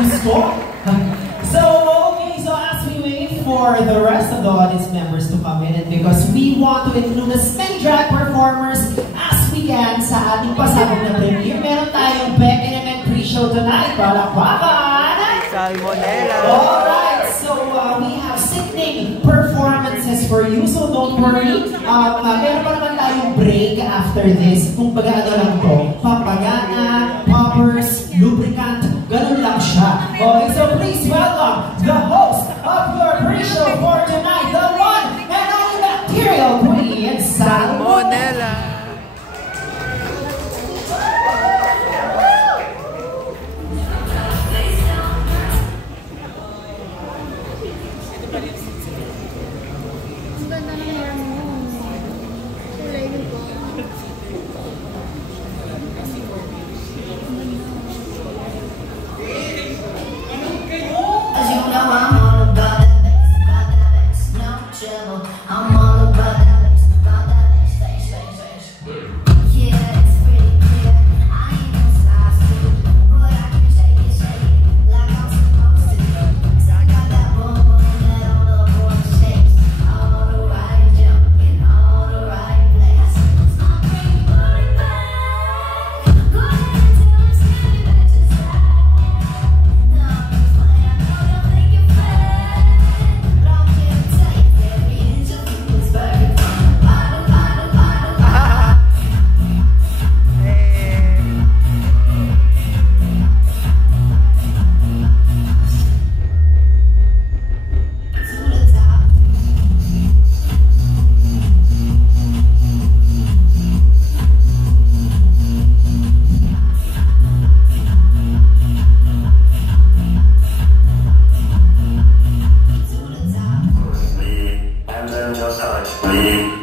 So, okay, so as we wait for the rest of the audience members to come in, and because we want to include as many drag performers as we can sa ating pasabog na premiere, meron tayong Beck and pre-show tonight. Palakpakan! Salmonella! Alright, so we have sickening performances for you, so don't worry. Meron pa naman tayong break after this. Kung baga lang to, papagana, poppers, lubricant, ganun lang siya. Okay, so please welcome the host of your pre-show for tonight, the one and only Bacterial Queen, Salmonella.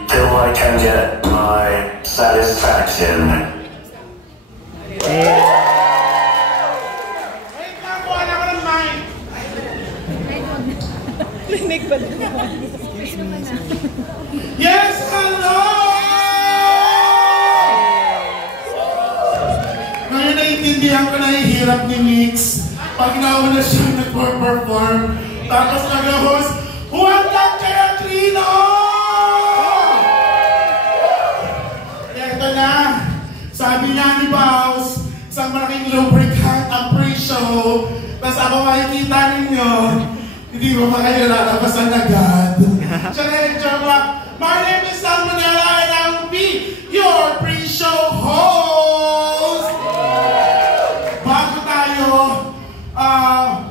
Till I can get my satisfaction. Yes, hello! Ngayon naiintindihan ko na yung hirap ni Mix pag nauna siya nag-perform tapos nag-host, huwag kang Teatrino! Eto na, sabi niya ni Baus, isang malaking lubricant ang pre-show, tapos ako makikita ninyo, hindi ko pa kayo lalabasan agad. Joke lang. My name is Salmonella and I will be your pre-show host. Bago tayo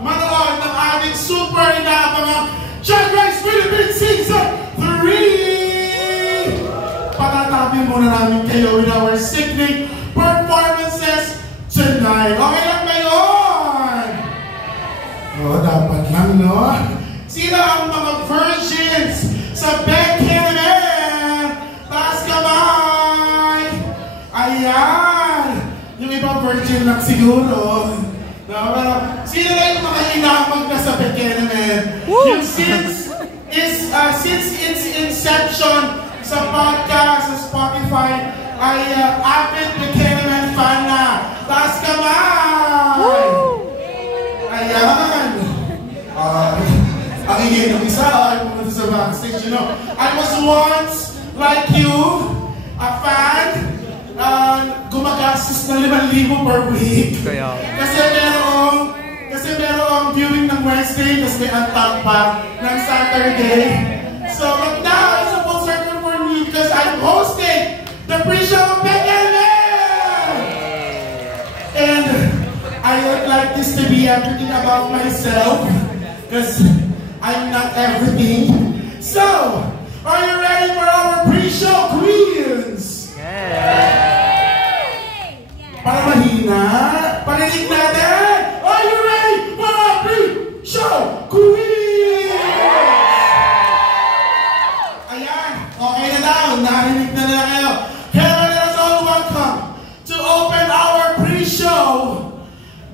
manood ng ating super inaabangang Drag Race Philippines Season 3! Patatapin muna namin kayo with our sickening performances tonight. Okay lang ba yun? Oo, dapat lang, no? Sino ang mga virgins sa Beck Hanneman? Taas kamay! Ayan! Yung ibang virgin lang siguro. No, pero sino na yung mga inamag na sa Beck Hanneman? Yung since its inception sa podcast, sa Spotify, ay avid Beck Hanneman fan na. Taas kamay! Ayan! Ang ingay ng isa ay pumunta sa backstage, you know. I was once, like you, a fan, gumagastos ng 5,000 per week. Kasi merong viewing ng Wednesday, kasi may antang pa ng Saturday. So, but now it's a full circle for me because I'm hosting the pre-show of Beck Hanneman! And I would like this to be everything about myself, because I'm not everything. So, are you ready for our pre-show queens? Para mahina, parinig natin! Are you ready for our pre-show queens? Ayan, okay na daw, narinig na nila kayo. Kaya let us all welcome to open our pre-show,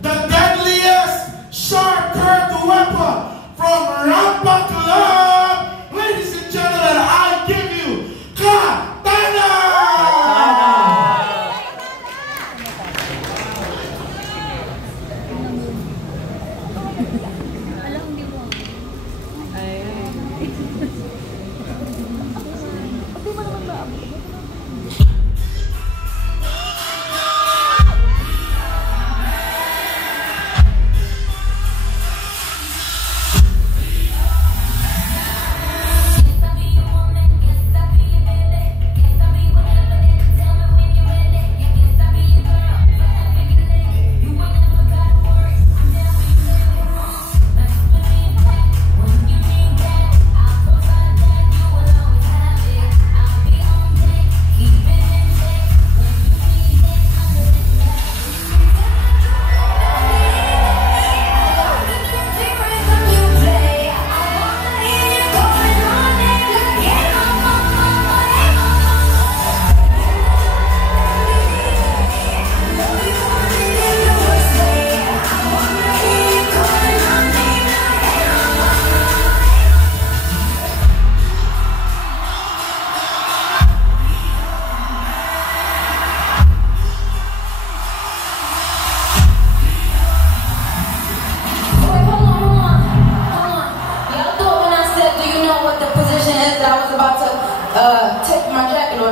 the deadliest sharp-curved weapon from Rampa Club. Ladies and gentlemen, I give you Katana!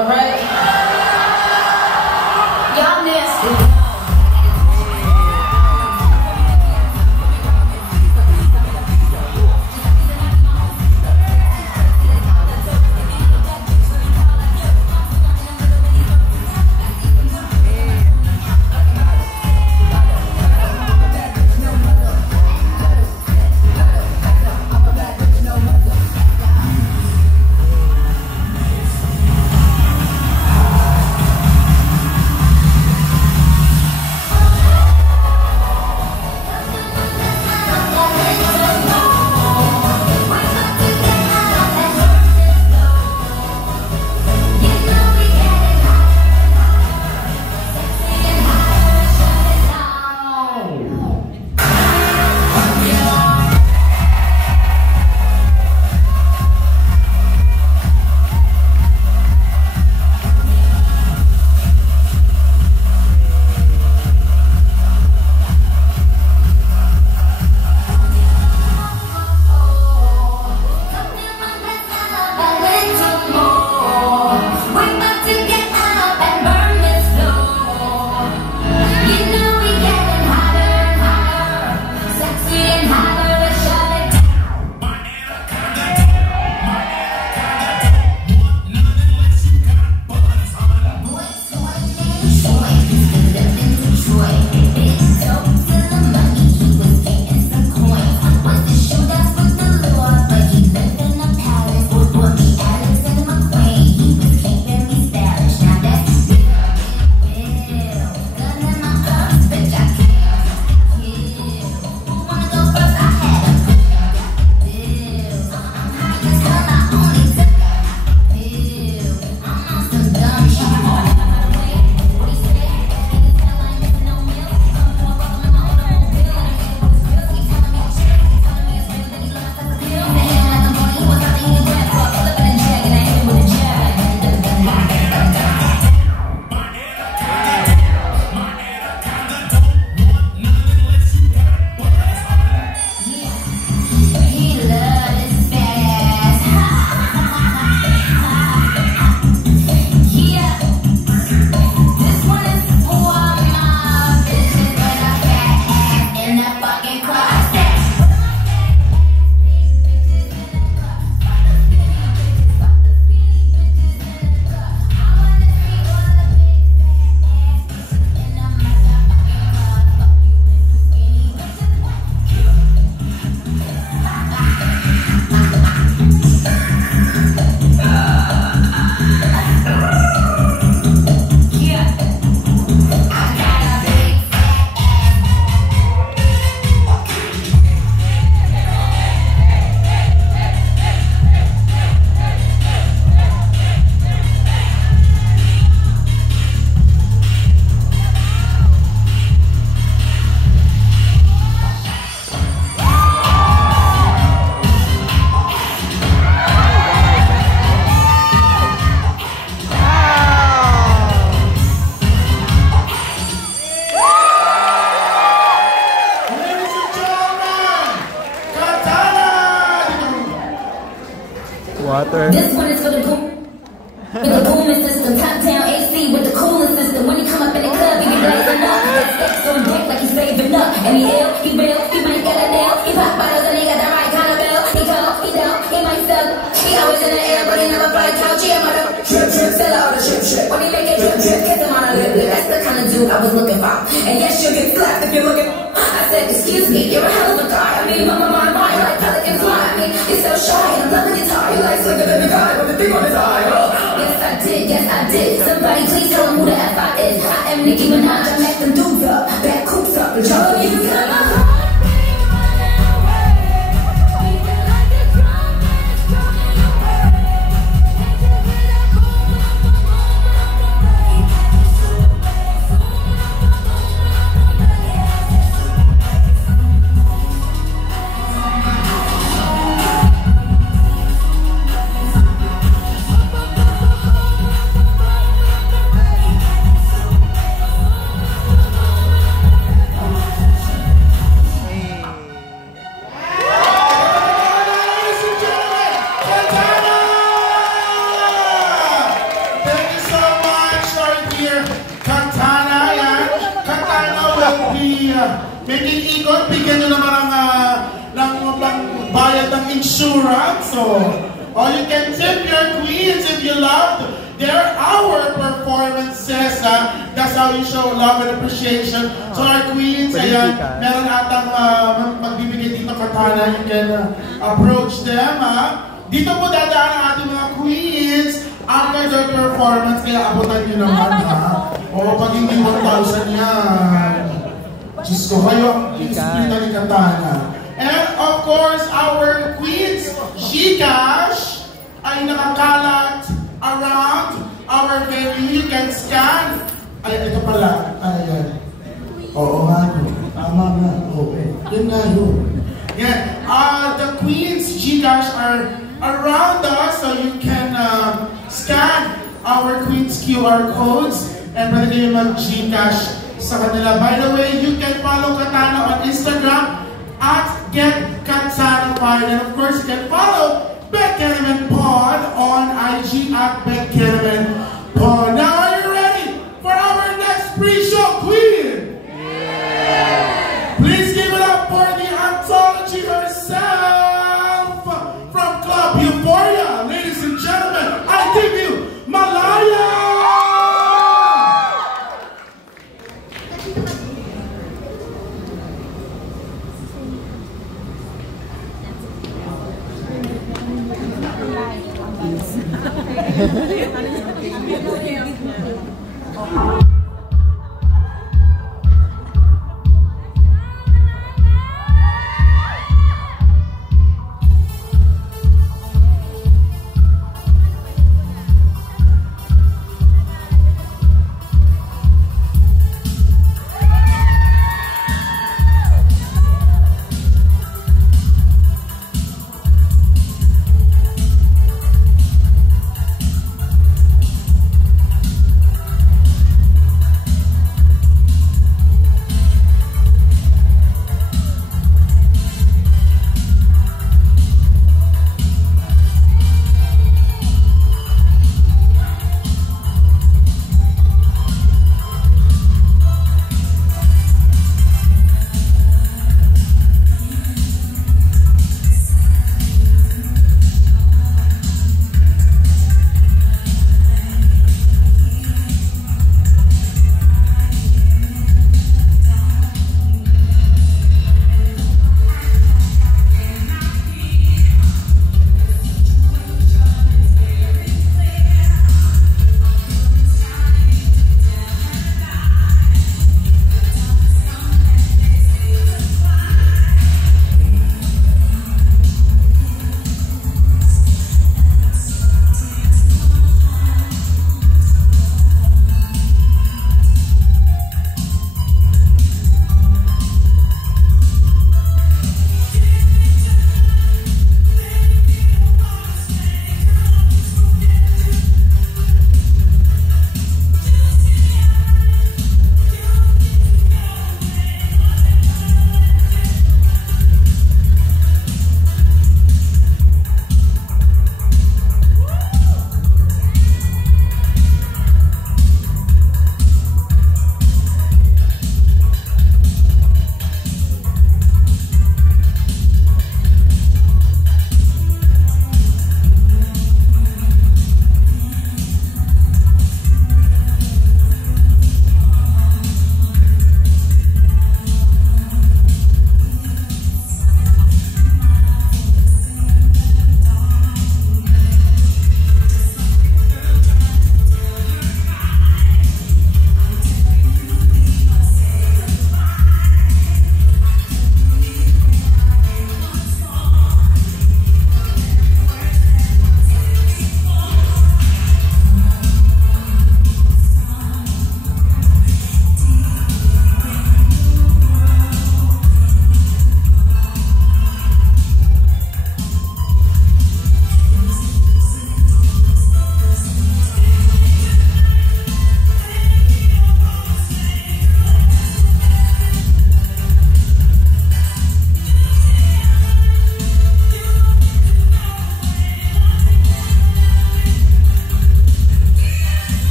Alright. Y'all nasty. Water. This one is for the boom. With the booming system, top down AC with the cooling system. When he come up in the club, he be blazing up. Got stacks on deck like he's saving up. And he ill, he real, he might get a nail. He pop bottles and he got the right kind of bill. He cold, he down, he might sell. He always in the air, but he never fly couch. He a mother trip, trip, sell all the trip, trip. When he make it trip, trip, kiss him on a lip, lip. That's the kind of dude I was looking for. And yes, you'll get slapped if you're looking. I said, excuse me, you're a hell of a guy. I mean, my, you're like pelican fly. I mean, you're so shy and I'm loving guitar. You like slicker than the guy with the thing on his eye. Oh. Yes I did. Somebody please tell him who the F I is. I am Nicki Minaj, I met them dudes up. Back coops up and y'all you come. will be making ikot. Bigyan nyo naman ng bayad ng insurance. So, or you can tip your queens if you loved our performances. That's how you show love and appreciation. So our queens, ayan, meron atang magbibigay dito katana. You can approach them. Dito po dadaan ang ating mga queens after their performance. Kaya abutan nyo naman, ha? O pag hindi 1,000 yan. Diyos ko, kayo ang ispita ni katana. And of course, our queens, Gcash, ay nakakalat around our venue. You can scan. Ay, ito pala. Ayan. Oo nga. Tama nga. Okay. Yun nga yun. Yeah. The queens, Gcash, are around us, so you can scan our queens QR codes and pwede kayo mag-Gcash sa kanila. By the way, you can follow Katana on Instagram at GetKatanafied. And of course, you can follow Beck Kenneman Pod on IG at Beck Kenneman Pod. Now, are you ready for our next pre-show queen? Yeah. Please give it up for the anthology herself from Club Euphoria. Ladies and gentlemen, I give you Malaya!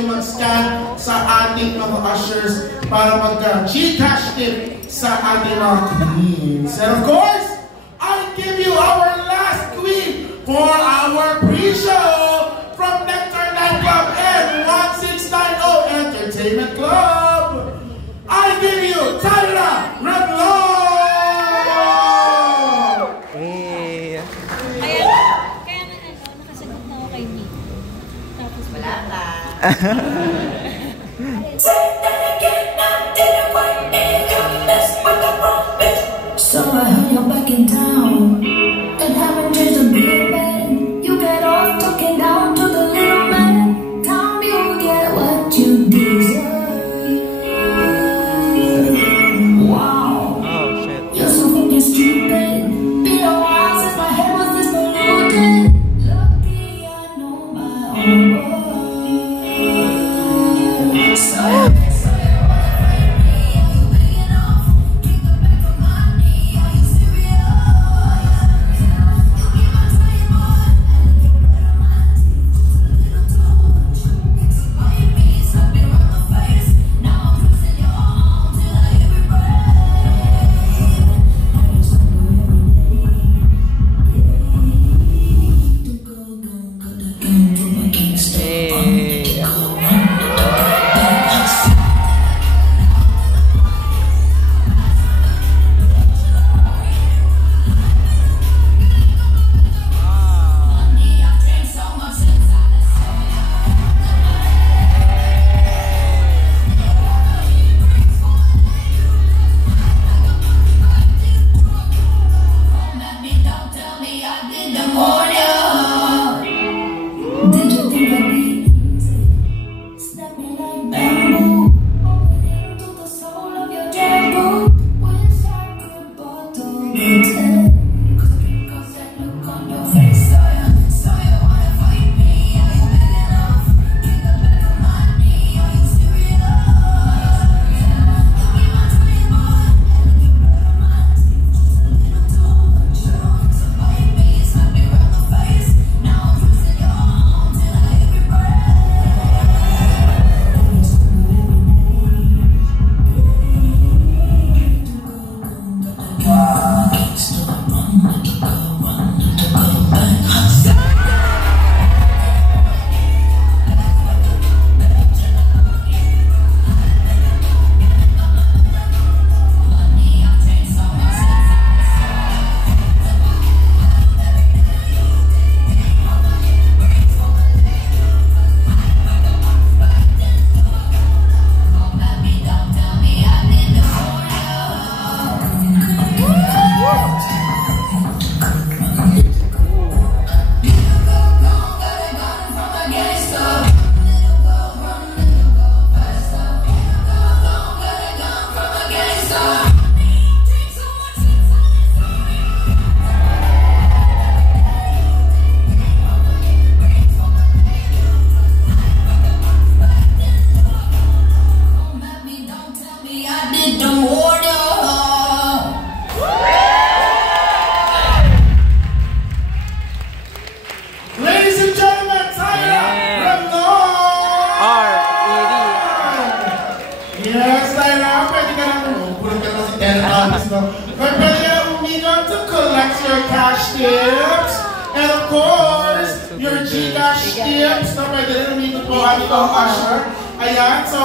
kayo mag-scan sa ating mga ushers para mag-Gcash tip sa ating mga queens. And of course, I give you our last queen for our pre-show from Nectar Nightclub and 1690 Entertainment Club. I give you Tyra Redlaw! Hey. Kaya nakasagot na ako kay Nick. Tapos wala ka. So I heard you're back in town and haven't changed a bit. You get off talking down to the little man. Time you'll get what you deserve. Wow, Oh shit. you're so fucking stupid. Been a while since my head was this polluted. Lucky I know my own worth. So you wanna fight me? Are you big enough? Kick the back of my knee. Are you serious? You give my time more and you better my teeth. Just a little too much. Explain me, slap me right in the face. Now I'm twisting your arm till I hear it break. I used to do every day. Go, to my gangsta. Hey. Did you think I'd be easy? Snap me like bamboo. Open into the soul of your jungle. Wish I could bottle the tale. Cause that look on your face. So you wanna fight me? Are you big enough? Kick the back of my knee. Are you serious? You give my time more and you better my teeth. Just a little too much. So bite me, slap me right in the face. Now I'm twisting your arm till I hear it break. I used to do every Ladies and gentlemen, Tyra Redlaw! R.E.D. Yes, Tyra, pwede ka lang, pulot ka na si Terra Thomas, no? But pwede ka lang umigot to collect your cash tips. And of course, your Gcash tips, no? Pwede rin umigot po ang itong usher. Ayan, so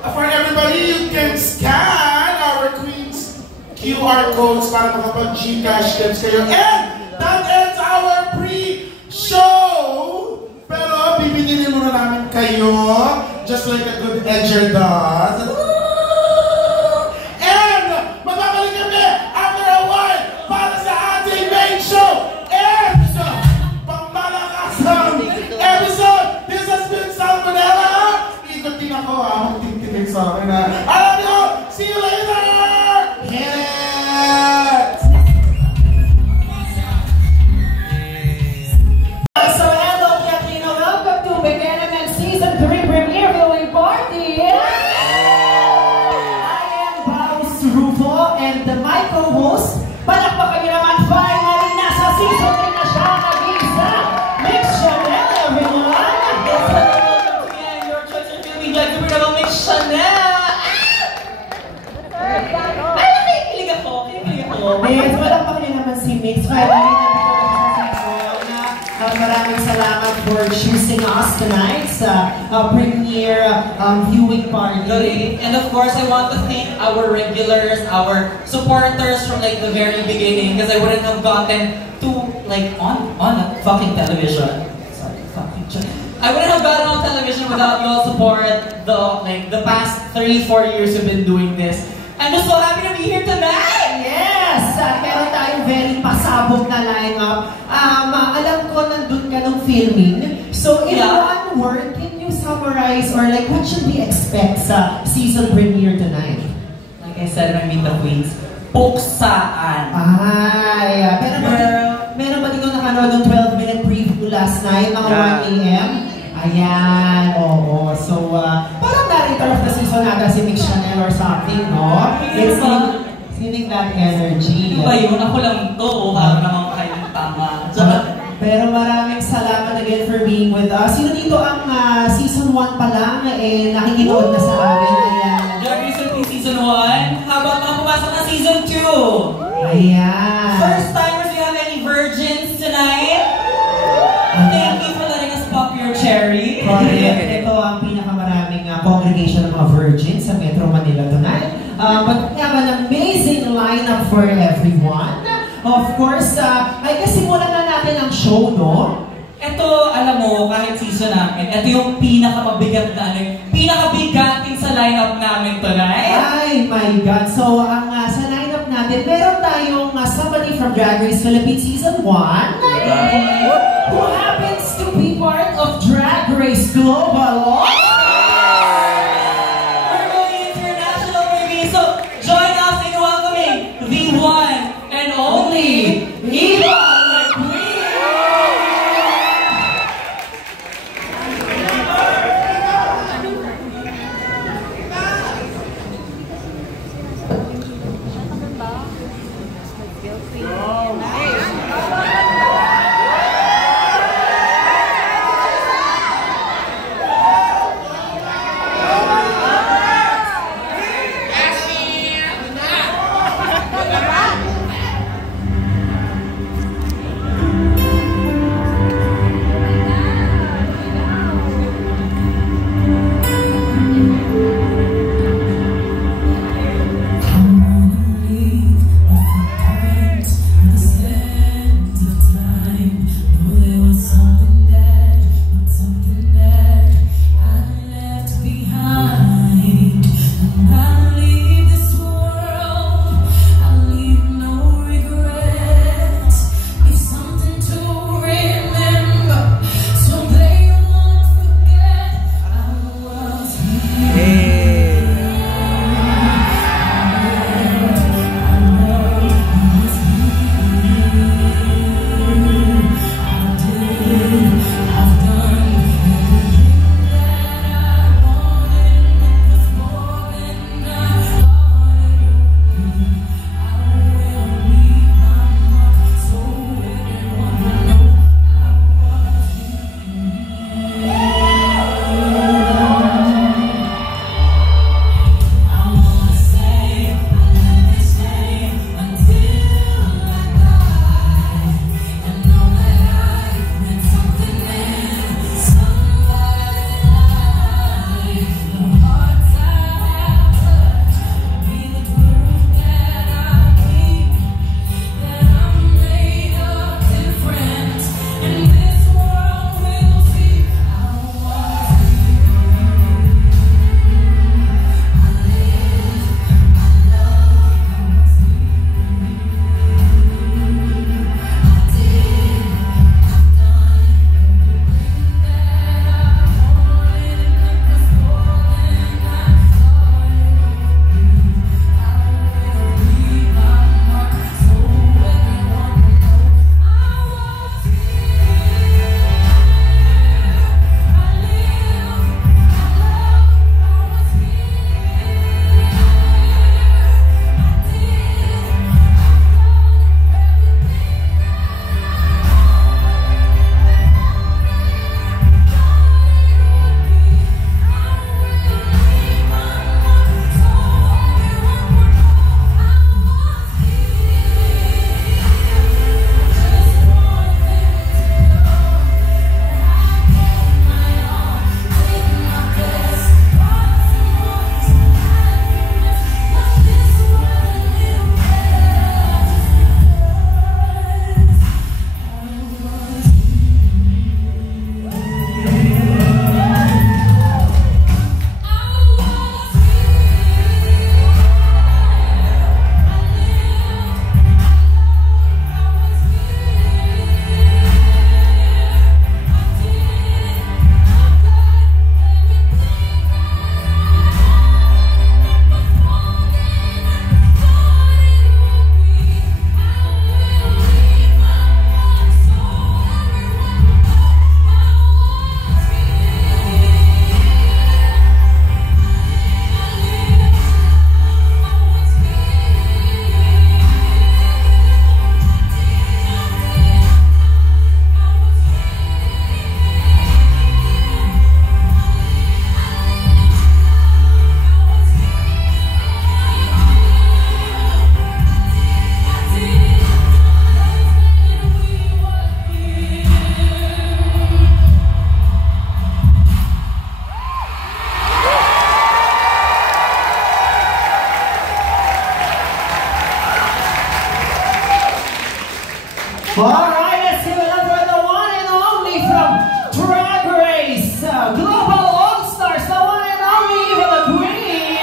for everybody, you can scan our Queen's QR codes para makapag-Gcash tips kayo. And that ends our pre-show! Pero bibigyan muna namin kayo, just like a good edger does. And magbabalik kami after a while para sa ating main show. And pambalakasang episode. This has been Salmonella. Ikot din ako, magtitigil sa akin. Alam nyo, see you later! Hit it! So hello, Katrina. Welcome to Beginning Season 3 Premiere Viewing Party. I am Baus Rufo and my co-host. Palakpakan niyo naman, finally nasa season 3 na siya nag-isa. Mix Chanel, everyone. Yes, hello, welcome to your choice of tonight's premiere viewing party. And of course, I want to thank our regulars, our supporters from like the very beginning, because I wouldn't have gotten to like on fucking television. Sorry, I wouldn't have gotten on television without your support. The past 3-4 years we've been doing this. I'm just so happy to be here tonight. Yes! Meron tayong very pasabog na lineup. Alam ko nandun ka nung filming. So in one word, can you summarize or like what should we expect sa season premiere tonight? Like I said, I meet the queens. Puksaan. Ay, meron ba dito nakanood ng 12-minute preview last night, mga 1 a.m.? Ayan, oo. So, parang director of the season nata si Mix Chanel or something, no? It's feeling that energy. Ba yun? Ako lang to. Parang naman kayong tama. Pero maraming salamat again for being with us. Sino dito ang season 1 pa lang nakikinood na sa amin? Ayan. Drag Race season 1. Habang mga pumasok na season 2. Ayan. First timers, we have any virgins tonight? Thank you for letting us pop your cherry. Correct. Ito ang pinakamaraming congregation ng mga virgins sa Metro Manila tonight. But we have an amazing lineup for everyone. Of course, I guess simulan na natin ang show, no? Ito, alam mo, kahit season namin, ito yung pinakamabigat na pinakabigating sa lineup namin tonight. Ay, my God. So, ang sa lineup natin, meron tayong somebody from Drag Race Philippines Season 1 who happens to be part of Drag Race Global. We're going international, baby. So, join us in welcoming the one and only Eva McQueen. Alright, let's give it up for the one and only from Drag Race Global All-Stars, the one and only Eva the Queen!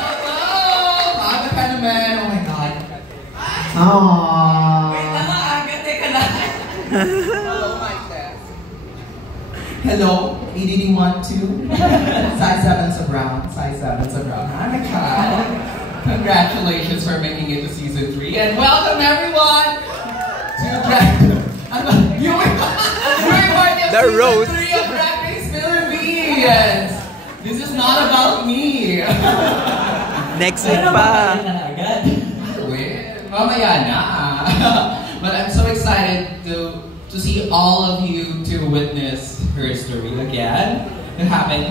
Hello! Aga ka naman, oh my God. Aww. Wait lang, aga, teka lang. Hello, my test. Hello, ADD12. Size 7 sa brown, size 7 sa brown. Aga ka. Congratulations for making it to season 3 and welcome everyone to viewing party of The season roast. 3 of Drag Race Philippines. This is not about me. Next week pa. Wait, mamaya na. But I'm so excited to see all of you to witness her story again. It happened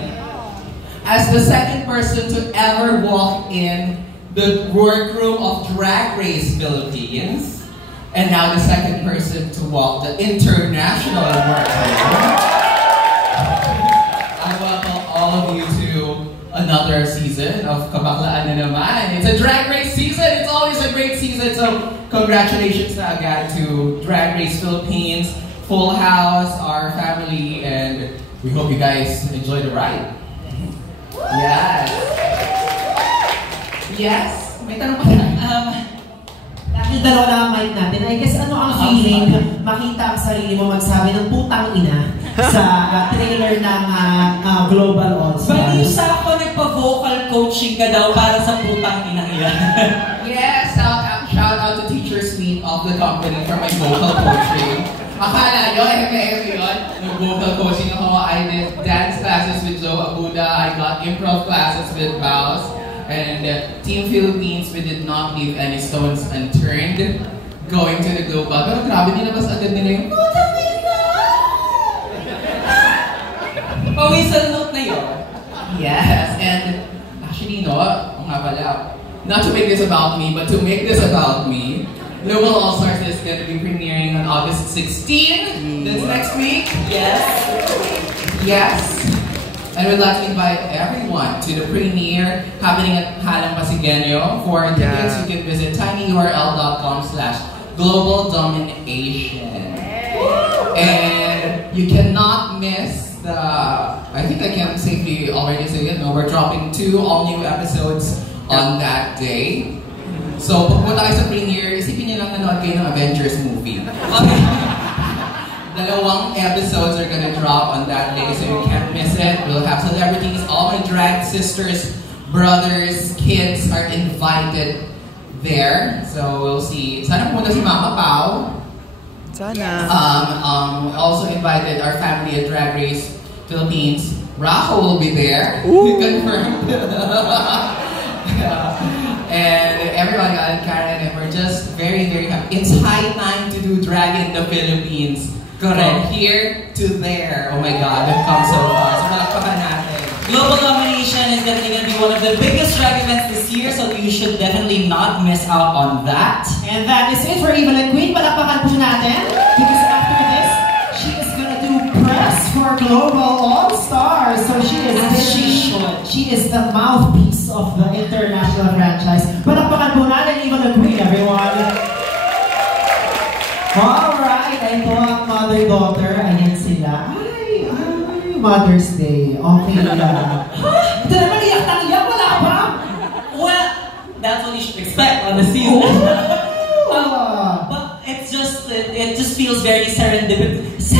as the second person to ever walk in the workroom of Drag Race Philippines, and now the second person to walk the international workroom. I welcome all of you to another season of Kabaklaan na naman. It's a Drag Race season. It's always a great season. So congratulations na agad to Drag Race Philippines, Full House, our family, and we hope you guys enjoy the ride. Yes. Yes? May tanong pa Dahil dalawa lang ang mic natin, I guess ano ang feeling makita ang sarili mo magsabi ng putang ina sa trailer ng Global All-Stars? Balisa ako nagpa-vocal coaching ka daw para sa putang inang yan. Yes, shout out to Teacher Sweet of the company for my vocal coaching. Akala nyo, yun. Nag-vocal coaching ako. I did dance classes with Joe Abuda. I got improv classes with Baus. And Team Philippines, we did not leave any stones unturned going to the global. Pero grabe, nilabas agad nila yung Pawisan note na yun. yes, and actually, no, nga pala, not to make this about me, but to make this about me, Global All-Stars is going to be premiering on August 16. That's next week. Yes. Yes. And we'd like to invite everyone to the premiere happening at Halang Pasigenyo. For tickets, you can visit tinyurl.com/globaldomination. And you cannot miss the, I think I can safely already say it, no, we're dropping 2 all-new episodes on that day. So, pag punta kayo sa premiere, isipin niyo lang nanood kayo ng Avengers movie. Okay. 2 episodes are gonna drop on that day, so you can't miss it. We'll have celebrities, all my drag sisters, brothers, kids are invited there. So we'll see. Sana pumunta si Mama Pao. Sana. Also invited our family at Drag Race Philippines. Rajo will be there. Ooh. Confirmed. And everyone got Karen, and we're just very, very happy. It's high time to do drag in the Philippines. From here to there. Oh my God, we've come so far. So malakpakan natin. Global Domination is definitely going to be one of the biggest drag events this year, so you should definitely not miss out on that. And that is it for Eva the Queen. Palakpakan po natin. Because after this, she is gonna do press for Global All-Stars. So she is the mouthpiece of the international franchise. Palakpakan po natin Eva the Queen, everyone. Alright, ito ang mother-daughter. Ayan sila. Ay, Mother's Day. Okay lang. Ito naman, iyak na iyak. Wala pa? Well, that's what you should expect on the season. But it just feels very serendipitous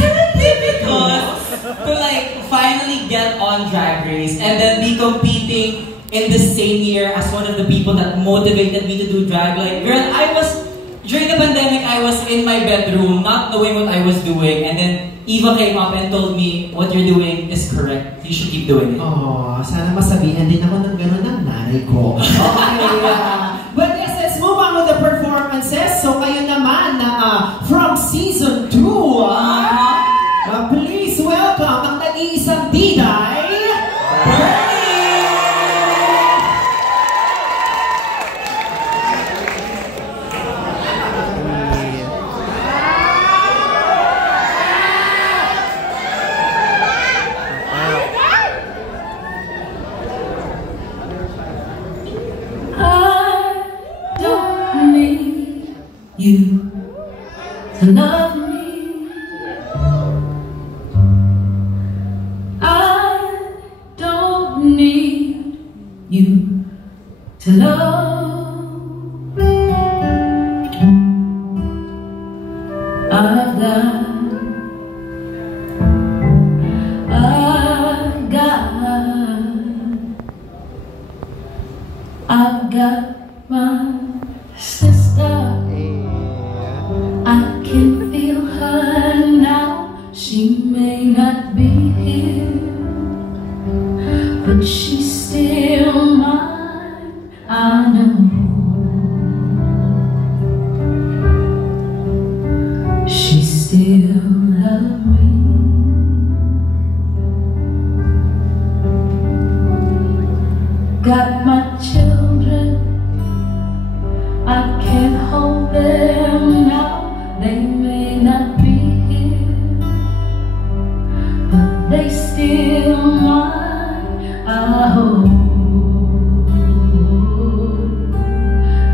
to like finally get on Drag Race and then be competing in the same year as one of the people that motivated me to do drag. Like, girl, during the pandemic, I was in my bedroom, not knowing what I was doing, and then Eva came up and told me, what you're doing is correct. You should keep doing it. Oh, sana masabihan din ako ng gano'n ng nanay ko. Okay, but yes, let's move on with the performances. So kayo naman, from season 2, please welcome ang nag-iisang Diday, Bernie! You love me. I don't need you to love. I've got my sister. I can feel her now. She may not be here, but she's still mine. I know. She still loves me. Got my children, I can't hold them now. They may not be here, but they still mine. I hope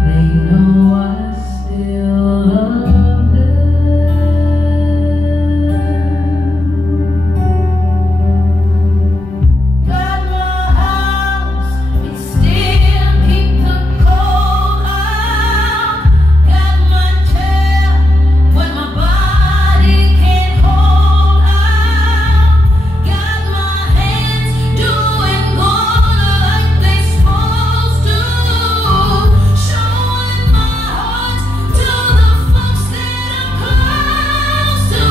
they know I still love them. Got my house, it still keep the cold out. Got my chair when my body can't hold out. Got my hands doing good like they supposed to. Showing my heart to the folks that I'm close to.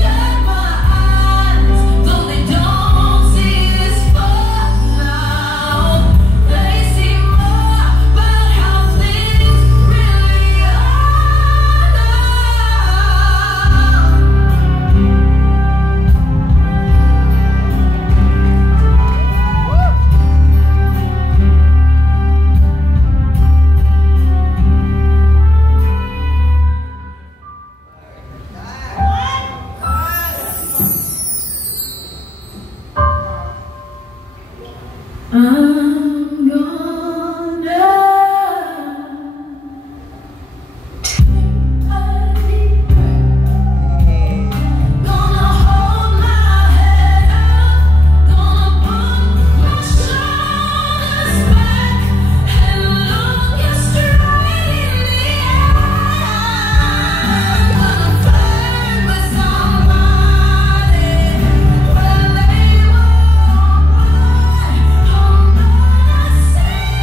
Got my eyes, though they don't see this far now. They see more about how things really are now. I'm gonna gonna hold my head up, gonna put my shoulders back and look you straight in the eye. Gonna flirt with somebody where they won't right. I'm gonna sing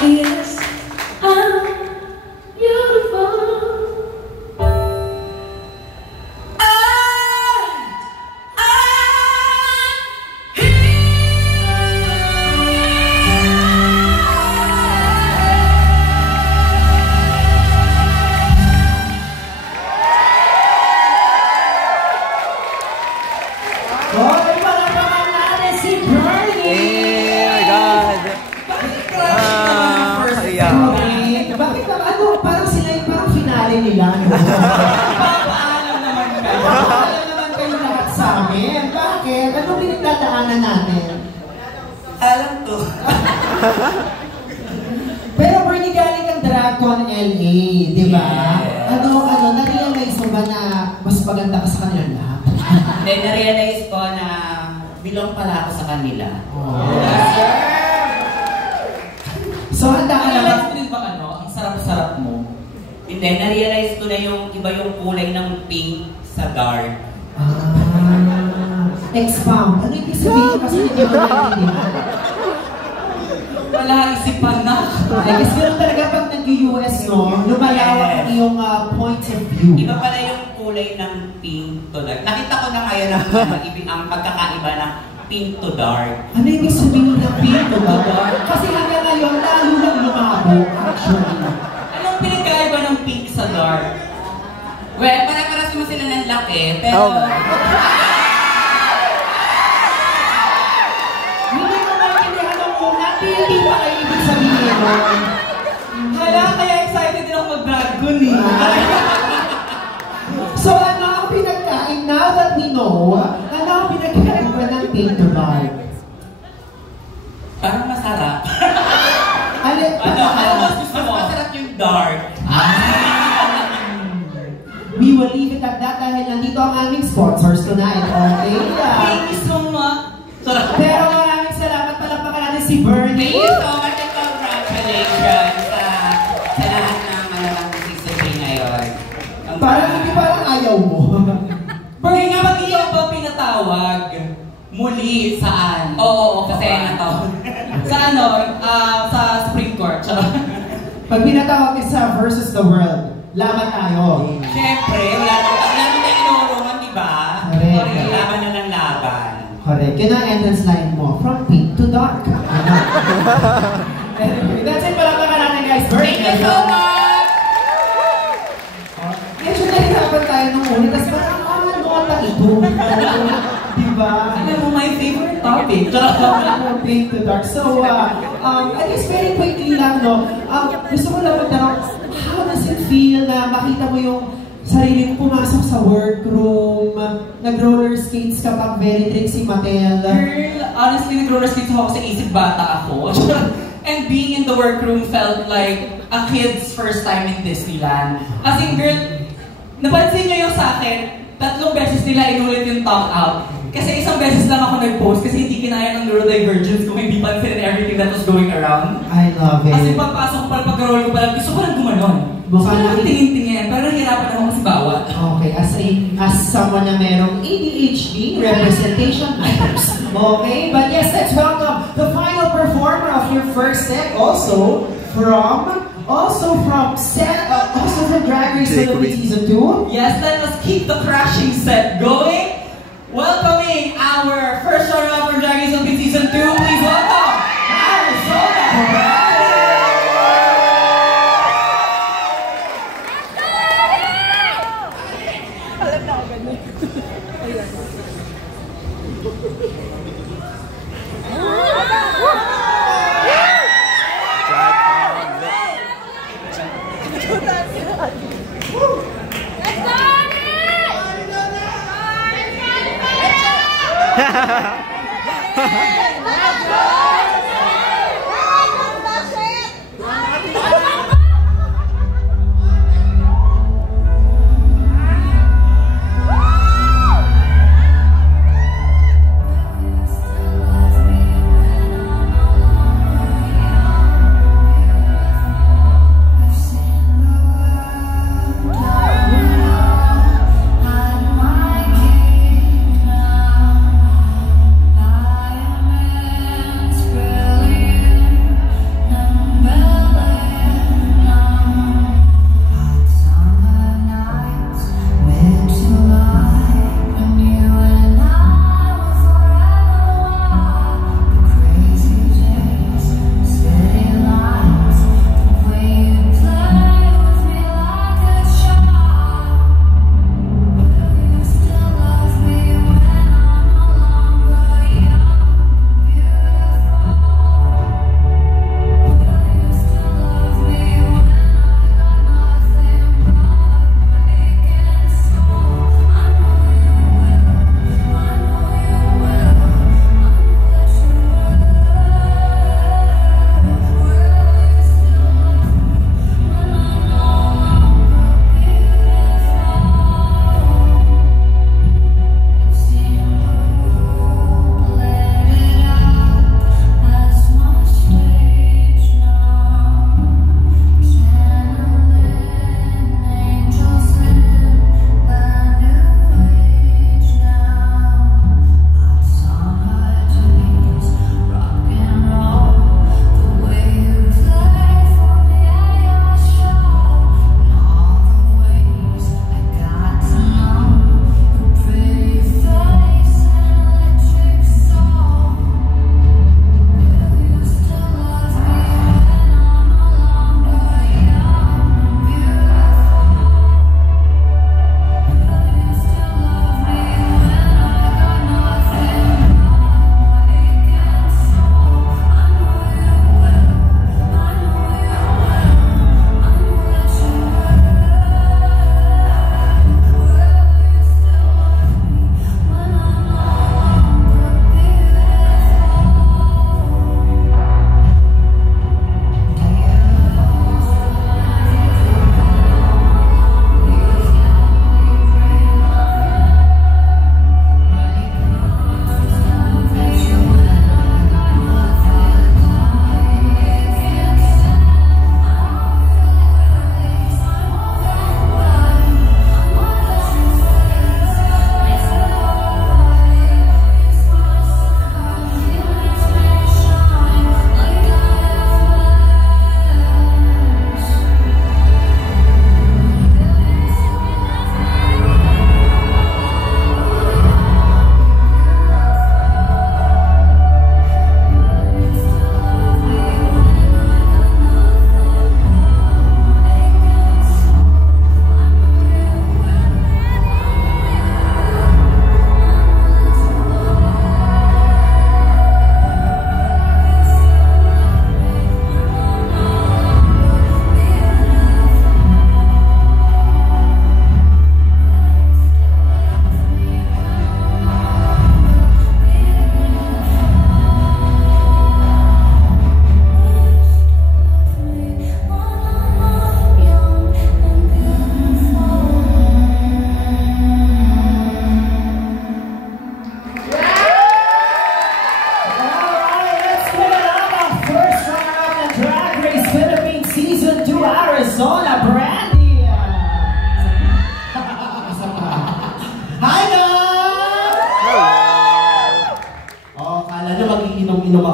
yes, I'm beautiful. Hoy, palakpakan natin si Bernie! Oh my God! Kaya. Bakit ba? Ano? Parang sila yung parang finale nila. No? Papaalam naman kayo. Alam naman kayo lahat sa amin. Bakit? Ano pinagdadaanan natin? Alam to. Pero Bernie, galing kang DragCon LA, di ba? Yeah. Na-realize mo ba na mas maganda ka sa kanilang lahat? Then, na-realize ko na belong pala ako sa kanila. So, handa ka na ba? Realize mo din ba ang sarap-sarap mo? Hindi, na-realize ko na yung iba yung kulay ng pink sa dark. Expound. Ano yung sabihin kasi hindi mo naiintindihan? Wala isipan na. Kasi ganoon talaga pag nag-US, no? Lumalawak ang iyong points of view. Iba pala yung kulay ng pink to dark. Nakita ko na kaya ng ang pagkakaiba ng pink to dark. Ano ibig sabihin ng pink to dark? Kasi hanggang ngayon, lalo lang lumabo, actually. Anong pinagkaiba ng pink sa dark? Well, para-paras mo sila ng laki, pero... Hindi ko maintindihan ng una, hindi pa kayo ibig sabihin nun. Hala, kaya excited din ako mag-dragon eh. So, ano ang pinagkain? Now that we know, ano ang pinagkain ba ng pink to dark? Parang masarap. Ano mas gusto mo? Masarap yung dark. We will leave it at that dahil nandito ang aming sponsors tonight, okay? Thank you so much. Pero maraming salamat, palapakan natin si Bernie. Thank you so much and congratulations sa lahat ng malamang season 3 ngayon. Parang ayaw mo. Bernie nga, pag iyo ba pinatawag muli saan? Oo, kasi natawag. Sa sa Supreme Court. Pag pinatawag sa Versus the World, laban tayo. Siyempre, wala naman na inuurungan, di ba? Correct. Laban na ng laban. Correct. Yun ang entrance line mo. From pink to dark. Anyway, that's it. Palapakan natin, guys. Thank you so much! Medyo nahirapan tayo nung una, tapos parang nota ito. Diba? Alam mo, my favorite topic. From pink to dark. So, I guess very quickly lang, no? Gusto ko lang magtanong, how does it feel na makita mo yung sarili mo pumasok sa workroom, nag-roller skates ka pang very tricksy Mattel? Girl, honestly, nag-roller skates ako sa isip bata ako. And being in the workroom felt like a kid's first time in Disneyland. As in, girl, napansin nyo yung sa akin, 3 beses nila inulit yung talk out. Kasi isang beses lang ako nag-post kasi hindi kinaya ng neurodivergence kung hindi pansinin everything that was going around. I love it. Kasi pagpasok ko pala, pag-roll ko pala, gusto ko lang gumanon. Gusto ko lang tingin-tingin, pero nahirapan ako kasi bawat. Okay, as someone na merong ADHD, representation matters. Okay, but yes, let's welcome the final performer of your first set, also from Drag Race Philippines Season 2. Yes, let us keep the crashing set going. Welcoming our first runner-up for Drag Race Philippines Season 2, please welcome Arizona. Let's go!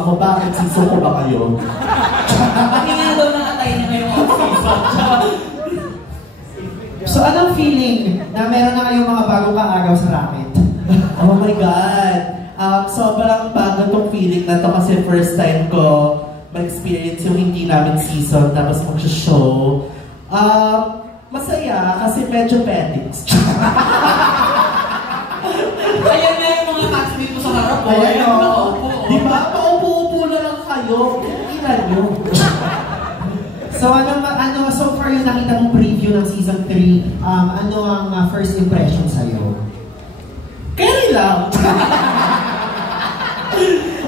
ako, bakit season ko ba kayo? Hindi nga daw nakatay na ngayong off-season. So anong feeling na meron na kayong mga bagong kaagaw sa racket? Oh my God! Sobrang bago tong feeling na to kasi first time ko ma-experience yung hindi namin season tapos mag-show. Masaya kasi medyo petings. Ayan na yung mga classmates mo sa harap ko. Ayan o. Di ba? Paupo-upo na lang kayo. Ilan nyo. So so far yung nakita mong preview ng season 3, ano ang first impression sa'yo? Kaya lang!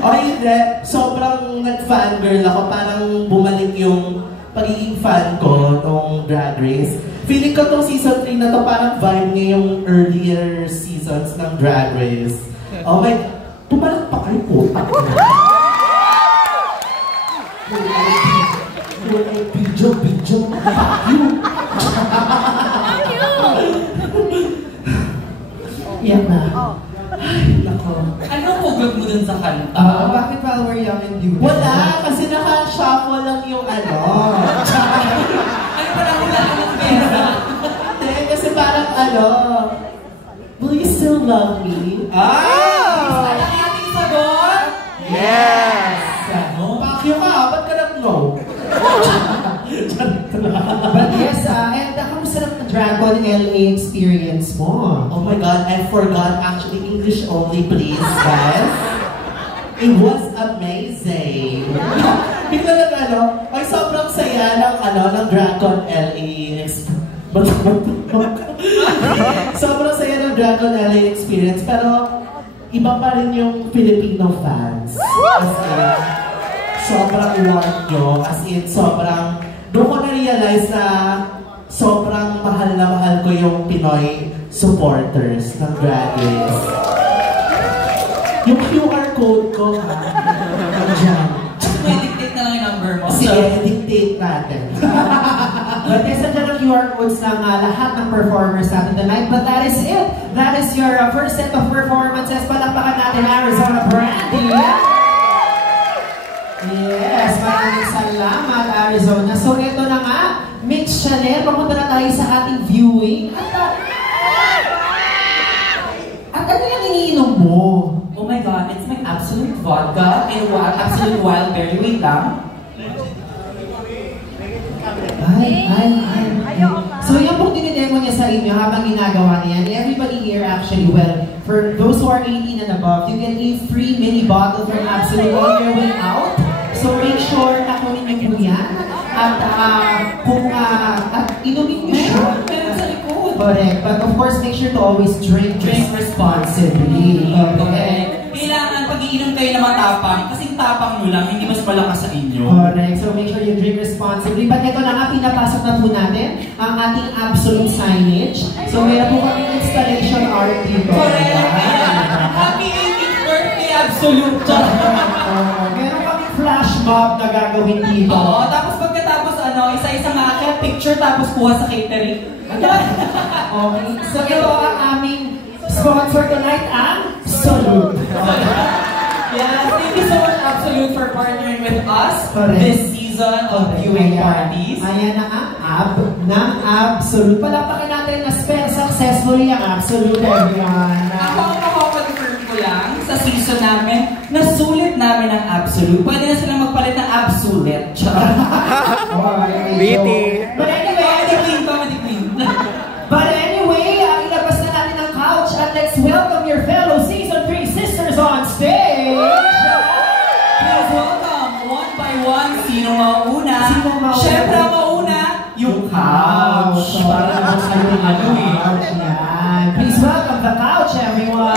O hindi, sobrang nag-fangirl ako, parang bumalik yung pagiging fan ko nung Drag Race. Feeling ko tong season 3 na to parang vibe niya yung earlier seasons ng Drag Race. Oh my, pumalag pa kayo po. Video. Yan na. Ay, nako. Anong hugot mo dun sa kanta? Bakit while we're young and beautiful? Wala, kasi naka-shuffle lang yung ano. Ano pa lang wala ng pera? Hindi, kasi parang ano, will you still love me? Ano ang ating sagot? Yes! Pakyo ka, ba't ka nag-no? But yes, and kamusta naman Dragon LA experience mo? Oh my God, I forgot actually English only please, guys. It was amazing. Bigla lang ay sobrang saya ng Dragon LA sobrang saya ng Dragon LA experience, pero iba pa rin yung Filipino fans. As in, sobrang warm nyo, as in sobrang doon ko na-realize na sobrang mahal na mahal ko yung Pinoy supporters ng Drag Race. Yung QR code ko, ha? Nandiyan. May dictate na lang yung number mo. Sige, dictate natin. But yes, nandiyan ang QR codes ng lahat ng performers natin tonight. But that is it. That is your first set of performances. Palakpakan natin Arizona Brandy. Yes, maraming salamat Arizona. So ito na nga, Mix Chanel, papunta na tayo sa ating viewing. At ano yung iniinom mo? Oh my God, it's my Absolute vodka and Absolute wild berry. Wait lang. So yung pong dinidemo niya sa inyo habang ginagawa niya, and everybody here actually, well, for those who are 18 and above, you get a free mini bottle from Absolute on your way out. So make sure na kunin niyo po yan. At inumin niyo siya. Meron sa likod. Correct. But of course, make sure to always drink responsibly. Okay. Kailangan pag-iinom kayo ng matapang, kasing tapang nyo lang, hindi mas malakas sa inyo. Correct. So make sure you drink responsibly. But ito na nga, pinapasok na po natin ang ating Absolute signage. So meron po kami installation art dito. Correct. Happy 18th birthday, Absolute. Meron kami flash mob na gagawin dito. Oo, tapos pagkatapos isa-isa makakit picture tapos kuha sa catering. Okay. So ito ang aming sponsor tonight, ang Absolute. Yes, thank you so much Absolute for partnering with us this season of viewing parties. Ayan na ang ab ng Absolute. Palakpakan natin na spell successfully ang Absolute, everyone. Ako ang makakonfirm ko lang sa season namin, nasulit namin ang Absolute. Pwede na silang magpalit ng Absolute. Beauty. But anyway, comedy queen. But anyway, ilabas na natin ang couch at let's welcome your fellow Season 3 sisters on stage! Please welcome, one by one, sino mauna? Siyempre ang mauna, yung couch. Para naman sa'yo yung couch. Yan. Please welcome the couch, everyone!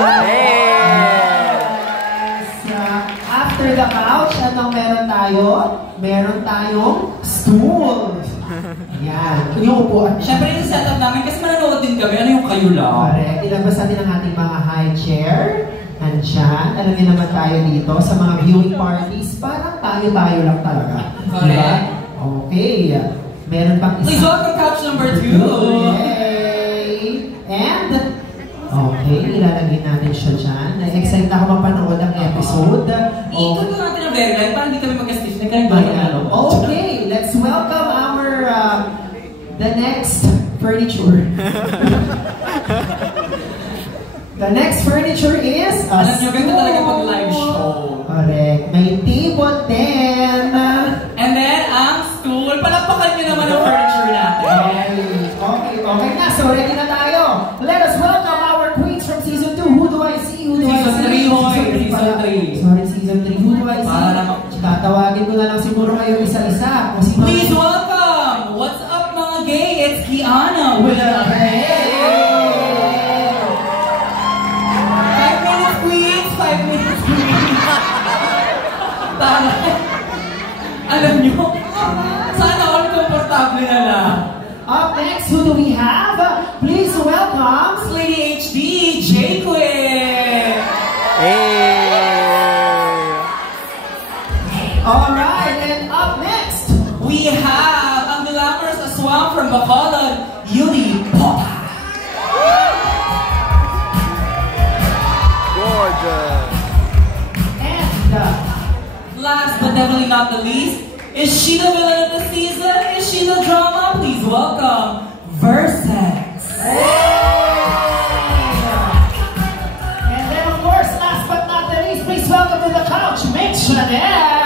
After the couch, anong meron tayo? Meron tayong stool. Yan. Yung upuan. Siyempre yung setup namin, kasi manonood din kami, ano yung kayo lang? Correct. Ilabas natin ang ating mga high chair. Andyan. Alam niyo naman tayo dito sa mga viewing parties. Parang tayo-tayo lang talaga. Correct. Okay. Meron pang isa. Please welcome couch number 2. Yay! And, okay, ilalagay natin siya dyan. Na-excite na ako mapanood ang episode. Iikot ko natin ang Like, parang hindi kami mag-stiff na kahit Okay, let's welcome our the next furniture. The next furniture is alam nyo, ganito talaga pag live show. Correct. May table din. And then, ang stool. Palakpakan nyo naman ang furniture natin. Okay na. So, ready na tayo. Let us welcome our queens from Season 2. Who do I see? Season 3, Hoy. Season 3. Sorry, Season 3. Who do I see? Tatawagin ko na lang siguro kayo isa-isa. Please welcome! What's up, mga gay? It's Kiana with a hey! 5 minutes, queens! 5 minutes, queens! Tama. Alam nyo, sana all komportable na lang. Up next, who do we have? Please welcome Slady HD, J-Quid! Alright, and up next, we have ang glamorous aswang from Bacolod, Yuli Pota. Gorgeous. And last but definitely not the least, is she the villain of the season? Is she the drama? Please welcome Versex. And then of course, last but not the least, please welcome to the couch, Mick Chanel.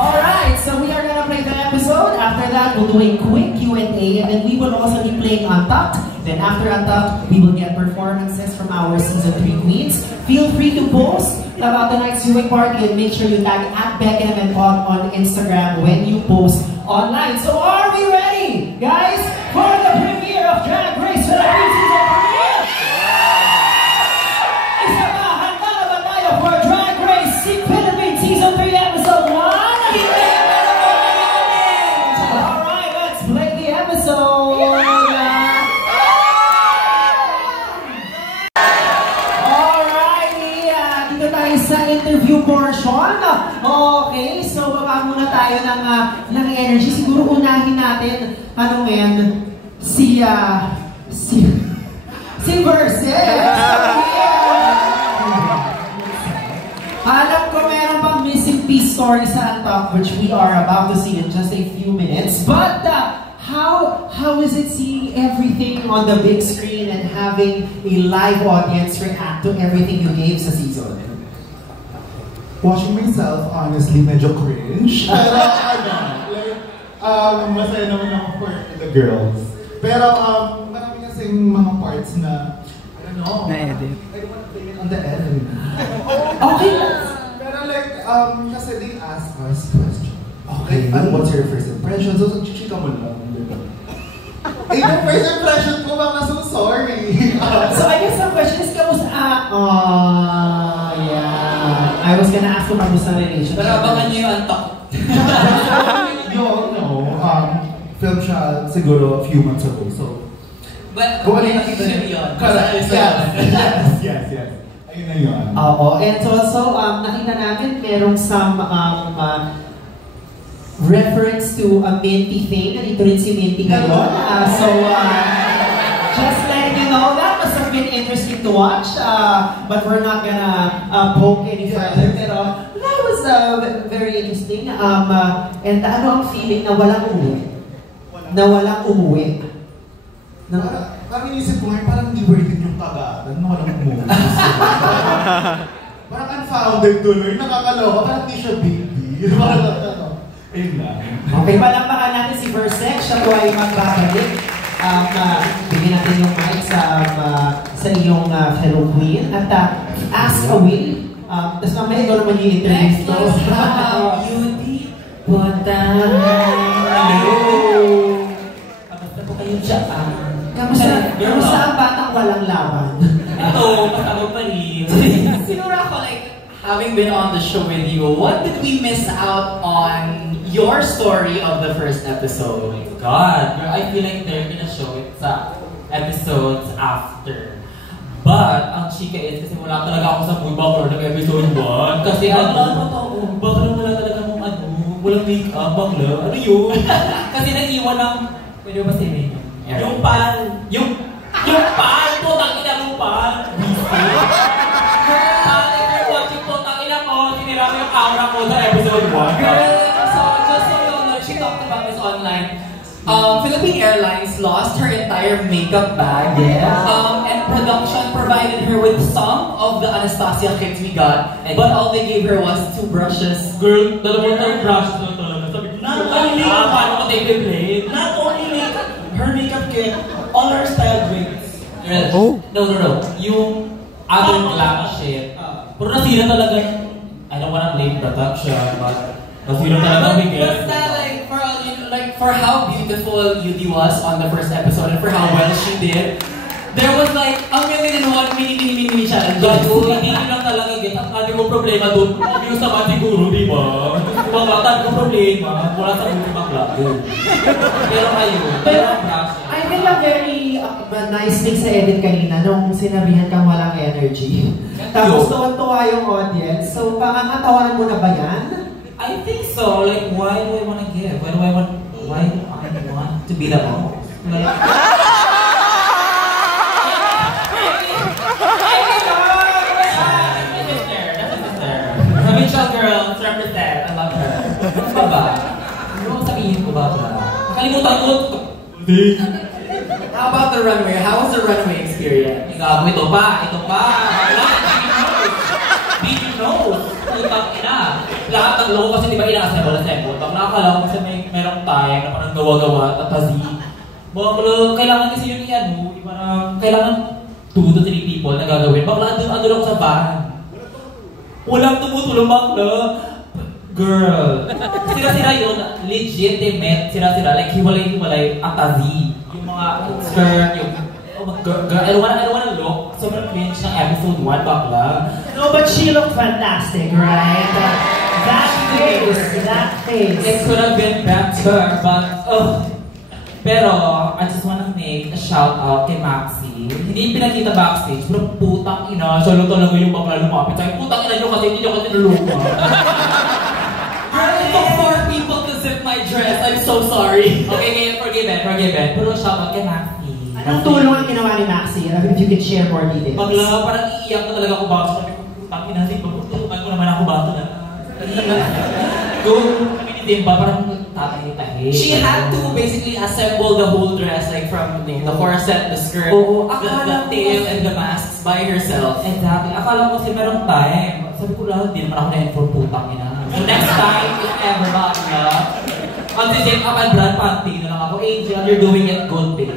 Alright, so we are gonna play the episode. After that, we'll do a quick Q&A, and then we will also be playing Untucked. Then after Untucked, we will get performances from our Season 3 queens. Feel free to post about tonight's viewing party and make sure you tag @Beckham and Pod on Instagram when you post online. So are we ready, guys, for the premiere of Drag Race Philippines Season 3? Isa ba, handa na ba tayo for Drag Race Philippines Season 3 Episode 1? Alright, let's play the episode. Alrighty, dito tayo sa interview portion. Okay, so baba muna tayo ng energy. Siguro unahin natin, ano ngayon, si Versex. Alam ko meron pang missing piece story sa Untucked, which we are about to see in just a few minutes. But how is it seeing everything on the big screen and having a live audience react to everything you gave sa season? Watching myself, honestly, medyo cringe. Pero masaya naman ako for the girls. Pero marami kasing mga parts na, I don't know, na-edit. I don't want to blame it on the edit. Okay. Pero like, kasi they ask us question. Okay, what's your first impression? So, chichika mo lang. Yung first impression ko, baka so sorry. So I guess the question is, yeah. I was gonna ask kung kamusta relationship. Pero abangan nyo yung Untucked. Film siya siguro a few months ago, so... But, kung ano okay, yung nakita niyo yun. Yes. Ayun na yun. Oo, and also, nakita natin merong some reference to a Minty thing. Nandito rin si Minty ngayon. So, just letting you know, that must have been interesting to watch. But we're not gonna poke any further. Pero that was very interesting. And ano ang feeling na walang umuwi? Parang inisip ko ngayon, parang hindi worth it yung kagatan na walang umuwi. Parang unfounded tuloy, nakakaloka, parang hindi siya baby. Ayun lang. Okay, palakpakan natin si Versex. Siya po ay magbabalik. Bigyan natin yung mic sa iyong fellow queen. At ask a will. Tapos mamaya ikaw naman yung interview to. Beauty, Pota. Hello. Kamusta po kayo dyan? Kamusta ang batang walang laban? Ito, patawag pa rin. Siguro ako, like, having been on the show with you, what did we miss out on your story of the first episode? Oh my God, I feel like they're gonna show it sa episodes after. But, ang chika is, kasi wala talaga ako sa mood background ng episode 1. Kasi bakla wala talaga mong walang make-up, bakla. Ano yun? Kasi naiwan ng, pwede ba sabihin? Yung pal! Yung pal! Putang ina mo pal! one. So just so you know, she talked about this online. Philippine Airlines lost her entire makeup bag. And production provided her with some of the Anastasia kits we got, but all they gave her was 2 brushes. Girl, dalawang brushes na talaga. Sabi, not only paano ko tayo play? Not only her makeup kit, all her style wigs. No. Yung other glam shit. Pero nasira talaga. I don't wanna blame production, but nasira talaga bigay. Basta like for how beautiful Yudi was on the first episode and for how well she did, there was like a million and one mini challenge. Gago, hindi lang talaga get. Ang ating mo problema doon, obvious naman siguro, di ba? Kung bata ko problema, wala sa ultimate club. Pero ayun, I feel a very nice thing sa edit kanina nung sinabihan kang walang energy. Tapos tuwan-tuwa yung audience. So, pangangatawanan mo na ba yan? I think so. Like, why do I want to give? Why do I want to be the boss? Like, Michelle girls represent. I love her. Ano ba? Ano sabihin ko ba? Nakalimutan ko. How about the runway? How was the runway experience? Ito pa. Beat nose. Putang ina. Lahat ng loko kasi di ba ina-assemble. Pag nakakala ko kasi merong time na parang gawa-gawa, tatazi. Kailangan kasi yun yan, kailangan 2 to 3 people na gagawin. Bakla, andun ako sa van. Walang tumutulong bakla. Girl. Sira-sira yun. Legit, they met. Sira-sira. Like, hiwalay-hiwalay. Atazi. Yung mga skirt, yung... Oh my God, girl. I don't wanna look. Sobrang cringe ng episode 1, bakla. No, but she looked fantastic, right? That face. It could have been better, but... Pero, I just wanna make a shout out kay Maxi. Hindi pinakita backstage, pero putang ina, siya talaga yung bakla lumapit. Sabi, putang ina nyo kasi hindi nyo kasi nilulupa. Girl, it took 4 people to zip my dress. I'm so sorry. Okay, forgive it. Pero shout out kay Maxi. Anong tulong ang ginawa ni Maxi? If you could share more details. Bakla, parang iiyak na talaga ako bago. Sabi ko, putang ina, tulungan ko naman ako bago na. Parang tatay-tahi. She had to basically assemble the whole dress, like from the corset, the skirt, the tail, and the masks by herself. Exactly. Akala ko kasi merong time. Sabi ko lang, hindi naman ako na-inform putang ina. So next time, if ever ba, mag-zip up and brand panty na lang ako. Angel, you're doing it good, babe.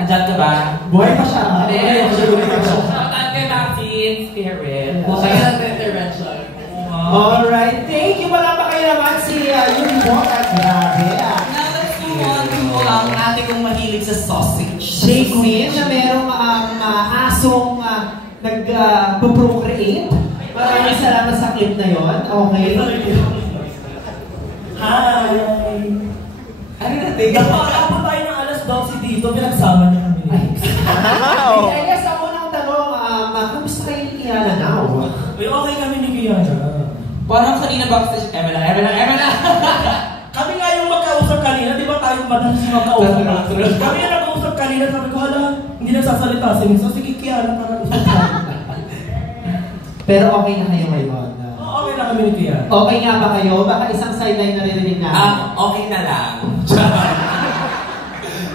Andyan ka ba? Buhay pa siya. Shoutout kay Maxi in spirit. Intervention. Alright, thank you. Wala pa kayo naman si Uniform at grabe. Now let's move on to ang ating kong mahilig sa sausage. Jay Queen na merong asong nag-procreate. Maraming salamat sa clip na yon. Okay. Hi! Ano natin? Napakapon tayo ng alas 12 dito, pinagsama niya kami. I guess ako nang tanong, kamusta kayo ni Kiana now? Okay kami ni Kiana. Parang kanina backstage, Emma na. Kami nga yung magkausap kanina, di ba tayo madalas yung magkausap? Kami yung nag-uusap kanina, sabi ko, hala, hindi nagsasalita si Misa, sige Kiana, para usap. Pero okay na kayo ngayon? Okay na kami ni Kiana. Okay nga ba kayo? Baka isang sideline naririnig namin. Okay na lang.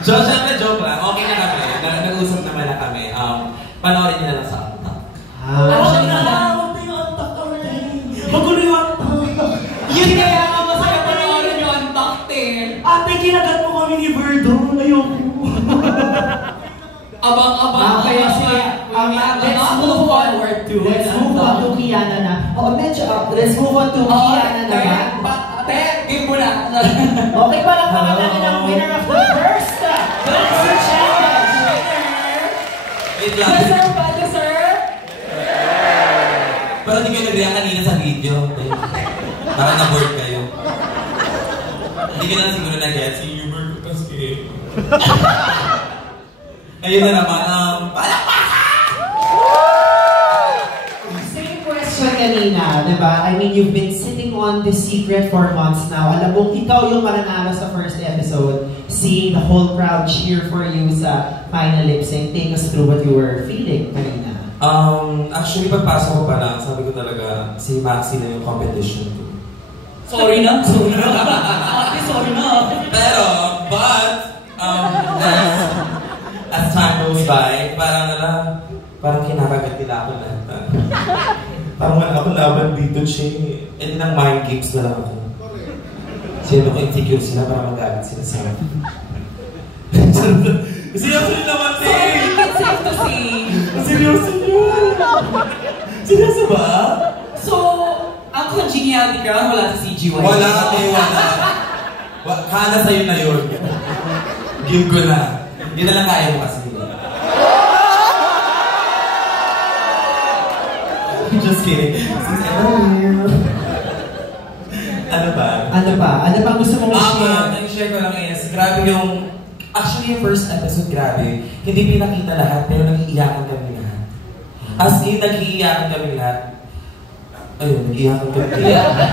Siyempre, joke lang. Okay na kami. Nag-usap naman na kami. Panoorin niyo na lang sa Antak. Okay na lang. Huwag yung Antak kami. Magulo yung Antak. Yun kaya nga masaya panoorin yung Antak, Ate, kinagat mo kami ni Verdo. Ayoko. Abang-abang. Okay, sige. Let's move forward to Kiana na. Let's move on to Kiana naman. Game mo na. Okay, parang natin ang winner of the first challenge. Deserve? Pero hindi kayo nag-react kanina sa video. Parang na-board kayo. Hindi ka na siguro nag-get si Hubert kasi. Ayun na naman, Same question kanina, di ba? I mean, you've been sitting on this secret for months now. Alam mo, ikaw yung mananalo sa first episode. seeing the whole crowd cheer for you sa final lip sync? Take us through what you were feeling kanina. Actually, pagpasok ko pa lang, sabi ko talaga, si Maxi na yung competition ko. Sorry na. Sorry na. Pero, as time goes by, parang kinakagat nila ako lahat. Parang wala akong laban dito, Che. Eh, di nang mind games na lang ako. Sino ko insecure sila para mag-agad sila sa akin. Seryoso nyo naman, Che! Safe to say. Seryoso nyo! Seryoso ba? So, ang congeniality ground, wala sa CGY. Wala. Kana sa'yo na yun. Give ko na. Hindi na lang kaya mo kasi. Just kidding. Ano ba? Ano pa gusto mong share? Ang share ko lang is, grabe yung... Actually, yung first episode, grabe. Hindi pinakita lahat, pero nag-iiyakan kami lahat. As in, nag-iiyakan kami lahat. Ayun, nag-iiyakan kami lahat.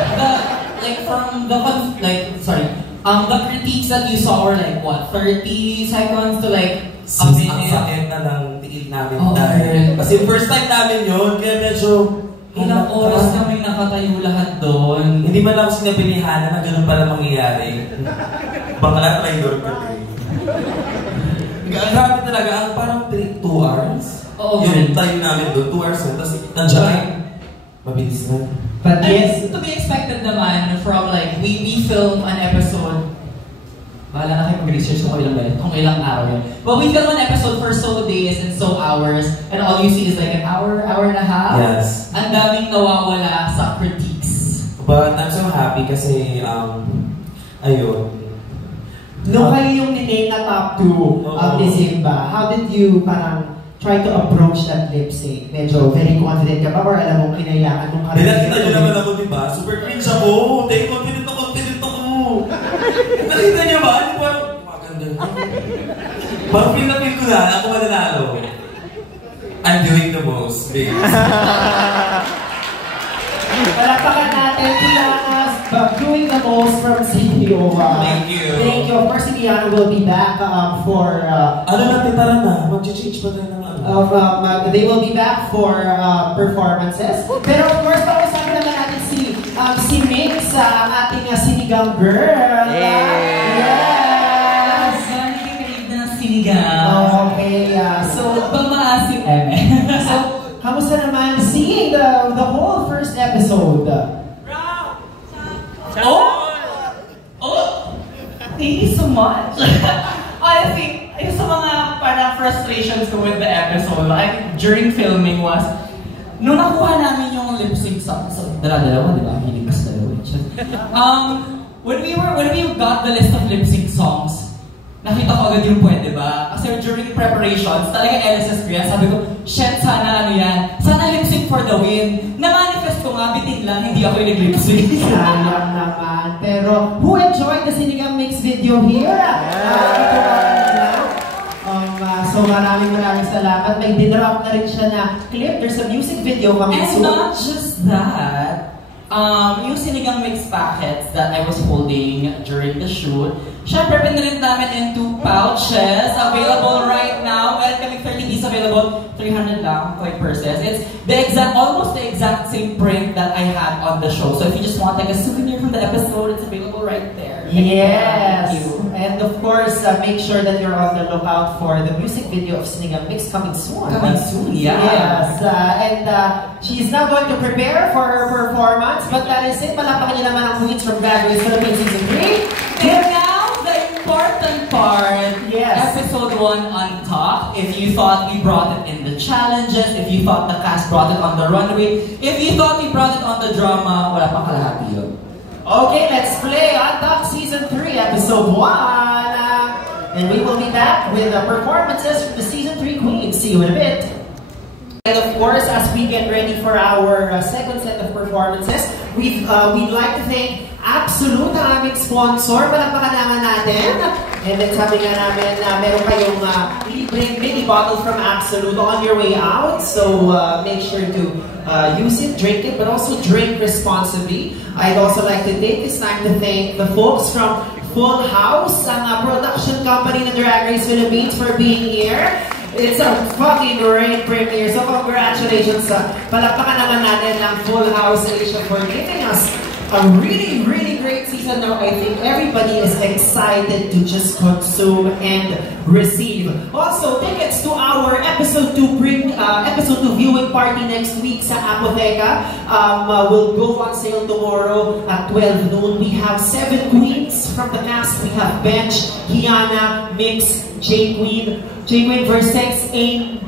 The critiques that you saw were like, what, 30 seconds to like a minute? Ang sakit na lang tiil namin dahil. Kasi first time namin yun, kaya medyo... Ilang oras kami nakatayo lahat doon. Hindi man lang sinapinihanan na ganun pala mangyayari. Bakla, traitor ka. Grabe talaga, ang parang 2 hours. Yung time namin doon, 2 hours na. Tapos nandiyan, mabilis na. But yes, to be expected naman from like, we film an episode. Bahala na kayo mag-research kung ilang araw yun. But we film an episode for so days and so hours, and all you see is like an hour and a half. Yes. Ang daming nawawala sa critiques. But I'm so happy kasi, ayun. Nung kayo yung niname na top 2 ni Zimba, how did you parang try to approach that lip sync? Medyo very confident ka ba or alam mong kinayakan mong karamihan? Nakita nyo naman ako, diba? Super cringe ako. Confident ako. Nakita niyo ba? Ano ba? Maganda ko. Parang feel na feel ko na, ako mananalo. I'm doing the most, babe. Palakpakan natin, Kiana's doing the most from CEO. Thank you. Thank you. Of course, si Kiana will be back for... ano natin, tara na. Mag-change pa tayo ng ano. They will be back for performances. Pero of course, pag-usapan naman natin si Mix, ang ating sinigang girl. Yes! Nakikinig na sinigang. Okay, so... Pamaasim. So, kamusta naman seeing the whole first episode? Thank you so much. Honestly, yung sa mga parang frustrations ko with the episode, I think during filming was, nung nakuha namin yung lip sync song, dalawa, di ba? Hilig kas dalawa. When we got the list of lip sync songs, nakita ko agad yung pwede ba? Kasi during preparations, talaga LSS ko yan, sabi ko, shit, sana ano yan, sana lip sync for the win. Na-manifest ko nga, bitin lang, hindi ako yung nag-lip sync. Sayang naman. Pero, who enjoyed the Sinigang Mix video here? So maraming salamat. May dinrop na rin siya na clip. There's a music video coming soon. And not just that, yung Sinigang Mix packets that I was holding during the shoot, syempre pinrint namin into pouches available right now. Well, kaming 30 pieces available, 300 lang, quite purses. It's almost the exact same print that I had on the show. So if you just want like a souvenir from the episode, it's available right there. Yes! And of course, make sure that you're on the lookout for the music video of Sinigang Mix coming soon. Coming soon, yeah. Yes. And she's now going to prepare for her performance. But that is it. Palakpakan niyo naman ang Queens from Graduates Philippines Season 3. And now, the important part. Yes. Episode 1 on top. If you thought we brought it in the challenges, if you thought the cast brought it on the runway, if you thought we brought it on the drama, wala pang kalahati yun. Okay, let's play On Top Season 3, Episode 1. And we will be back with the performances from the Season 3 Queens. See you in a bit. And of course, as we get ready for our second set of performances, we'd like to thank Absolute, ang aming sponsor. Palakpakan naman natin. And then sabi nga namin na meron kayong libreng mini bottle from Absolute on your way out. So make sure to use it, drink it, but also drink responsibly. I'd also like to take this time to thank the folks from Full House, ang production company ng Drag Race Philippines, for being here. It's a fucking great premiere. So congratulations. Palakpakan naman natin ng Full House Asia for giving us a really, really great season now. I think everybody is excited to just consume and receive. Also, tickets to our episode 2 viewing party next week sa Apotheca will go on sale tomorrow at 12 noon. We have 7 queens from the cast. We have Bench, Kiana, Mix, J-Queen Versex, Aim,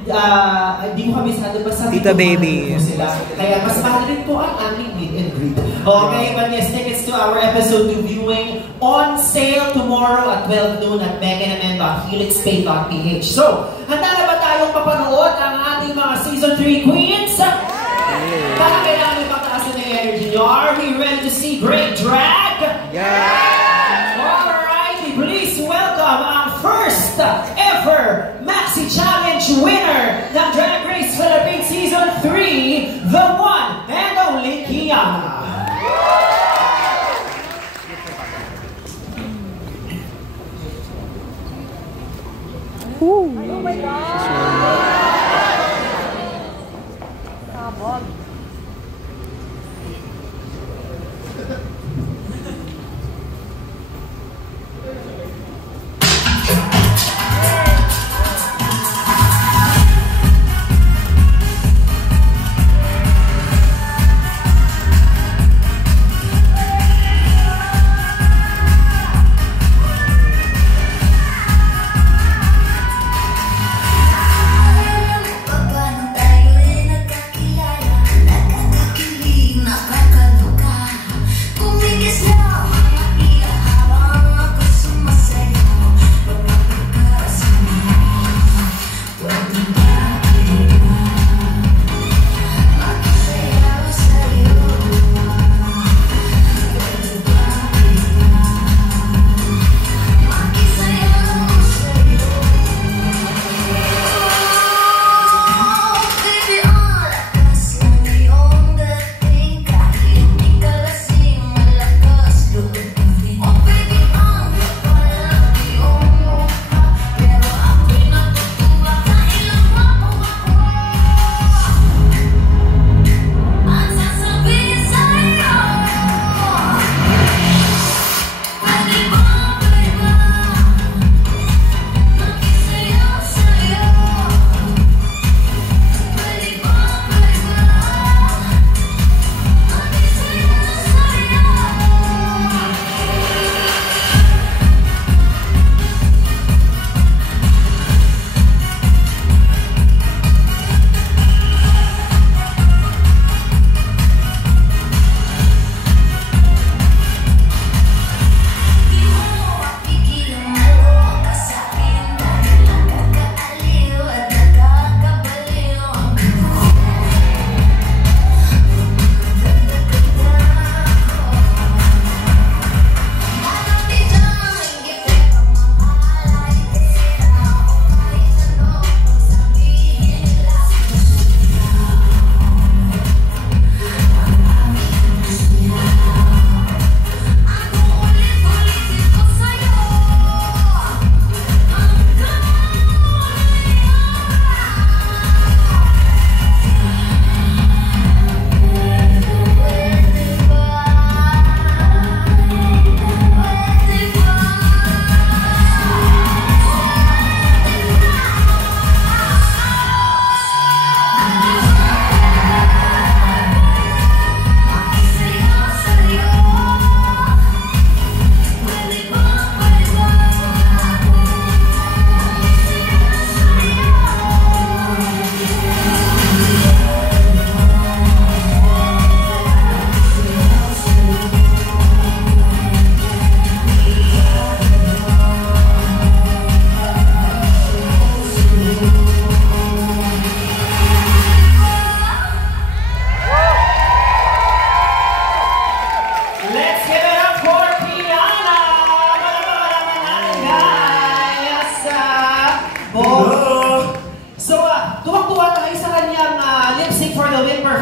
hindi ko kami basta Tita Baby. Sila. Kaya mas mahal rin po ang aming meet and greet. Okay, but yes, tickets to our episode 2 viewing on sale tomorrow at 12 noon at beckenmn.helixpay.ph. So, handa na ba tayong mapanood ang ating mga Season 3 Queens? Para kailangan may pagtaasan na yung energy nyo. Are we ready to see great drag? Yeah! Alright, please welcome our first ever Maxi Challenge winner ng Drag Race Philippines Season 3, the one and only Kiana. Oh my God! Sabog.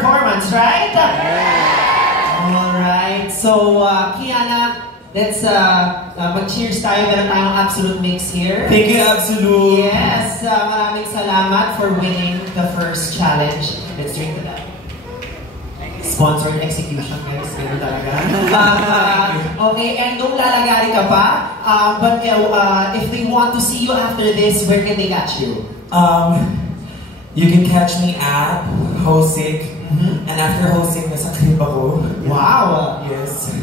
performance, right? Alright, so Kiana, let's mag-cheers tayo. Meron tayong Absolute Mix here. Thank you, Absolute. Yes, maraming salamat for winning the first challenge. Let's drink to that. Sponsored execution, guys. Ganun talaga. Okay, and don't lalagari ka pa. But if they want to see you after this, where can they catch you? You can catch me at Hosik. And after Hosik, nasa clip ako. Wow! Yes.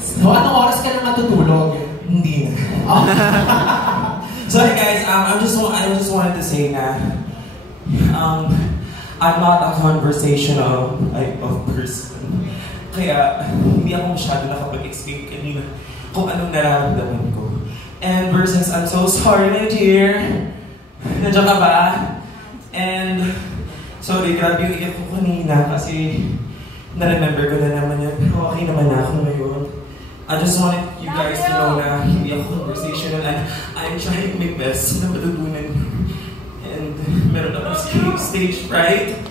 So, anong oras ka na matutulog? Hindi na. Sorry guys, I just wanted to say na I'm not a conversational type of person. Kaya hindi ako masyado nakapag-explain kanina kung anong nararamdaman ko. And versus, I'm so sorry na dear. Nandiyan ka ba? And sorry, grabe yung iyak ko kanina kasi na-remember ko na naman yan. Pero okay naman na ako ngayon. I just wanted you guys to know na hindi ako conversational and I'm trying my best na matutunan. And meron akong stage fright.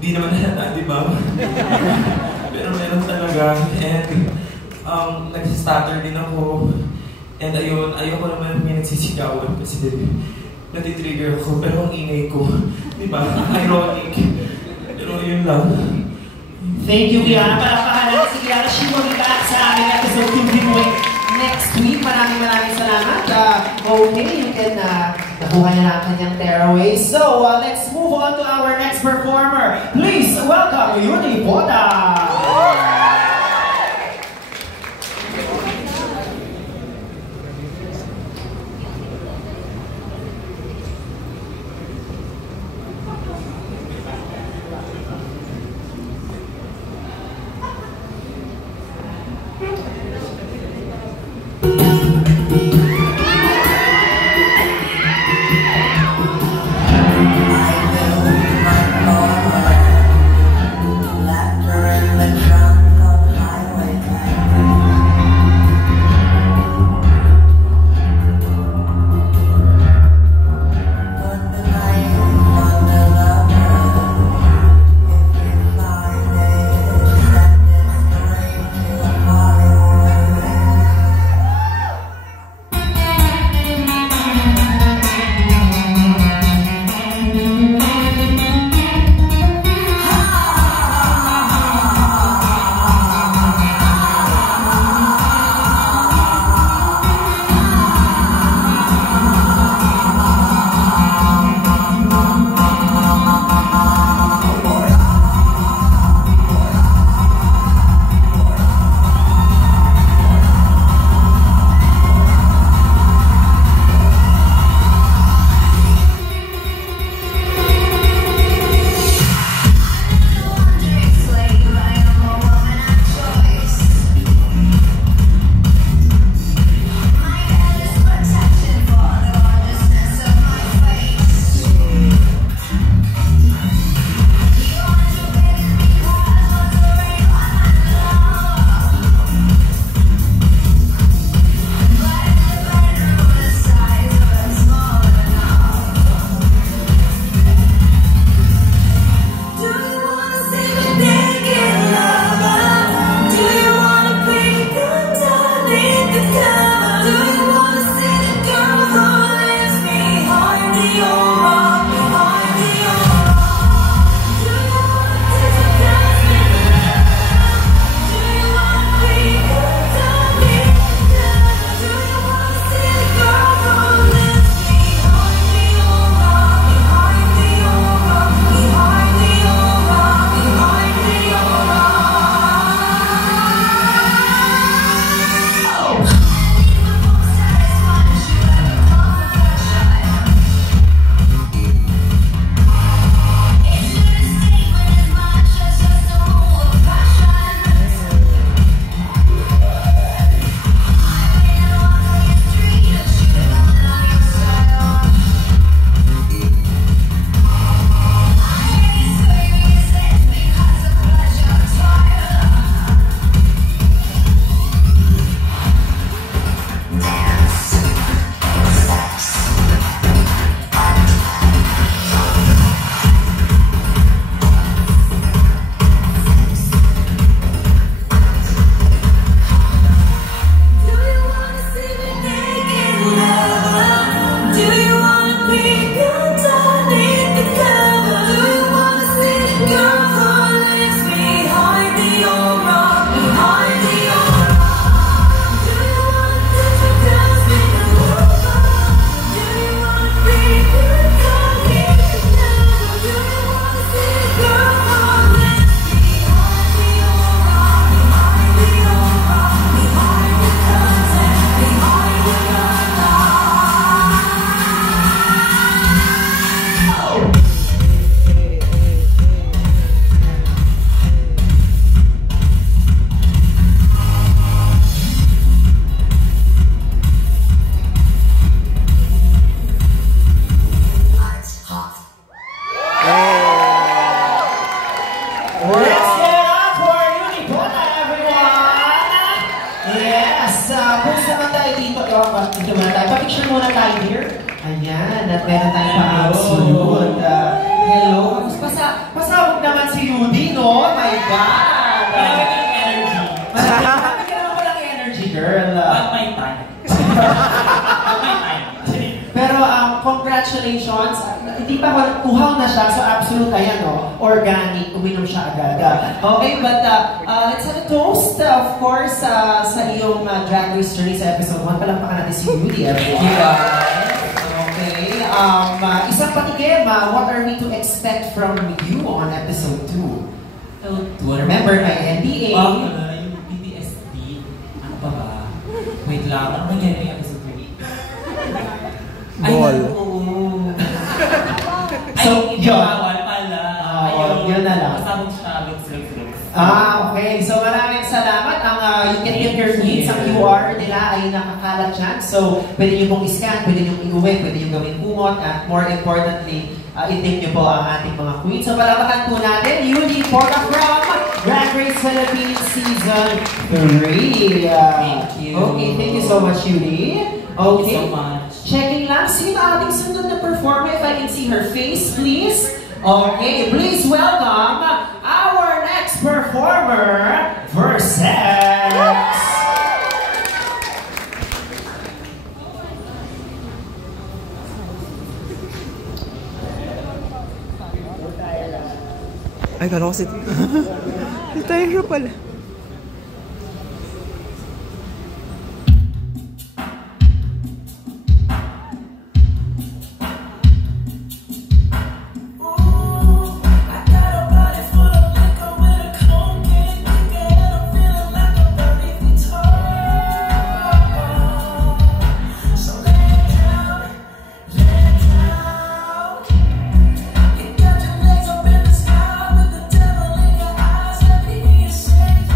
Di naman halata, di ba? Pero meron talaga. And nag-stutter din ako. And ayun, ayoko naman may nagsisigawan kasi natitrigger ako. Pero ang ingay ko, di ba? Ironic. Pero yun lang. Thank you, Kiana. Palakpakan si Kiana. She will be back sa aming episode 2 giveaway next week. Maraming salamat. Okay, you can nakuha niya na ang kanyang tearaway. So, let's move on to our next performer. Please welcome Yuni Bota. Black girl. Post naman tayo dito. Dito muna tayo. Pa-picture muna tayo here. Ayan, at meron tayong pa-absolute. Hello. Pasawag naman si Yudi, no? My God! Marami ka naman walang energy, girl. At my time. Pero congratulations. Hindi pa uhaw na siya, so absolute, ayan, no? Organic, uminom siya agad. Okay, but let's have a toast, of course, sa iyong Drag Race journey sa episode 1. Palampakan natin si Yudi, everyone. Okay, isang patikim, what are we to expect from you on episode 2? Remember, my NDA. Yung PTSD, ano pa ba? Wait lang, ano nangyari yung episode 3? Ball. So, yun. Bawal pala. Yun na lang. Kasabang siya, looks. Okay. So, maraming salamat. You can get your needs. Ang QR nila ay nakakalat dyan. So, pwede nyo pong iscan, pwede nyo iuwi, pwede nyo gawin kumot, at more importantly, i-tip nyo po ang ating mga queens. So, palamakan po natin, Yudi Porca from Drag Race Philippines Season 3. Thank you. Okay, thank you so much, Yudi. Thank you so much. Checking lang, sino ating sunod na performer? If I can see her face, please. Okay, please welcome our next performer, Versex. Ay, kala ko si... Tayo siya pala. Got your legs up in the sky with the devil in your eyes. Let me hear you say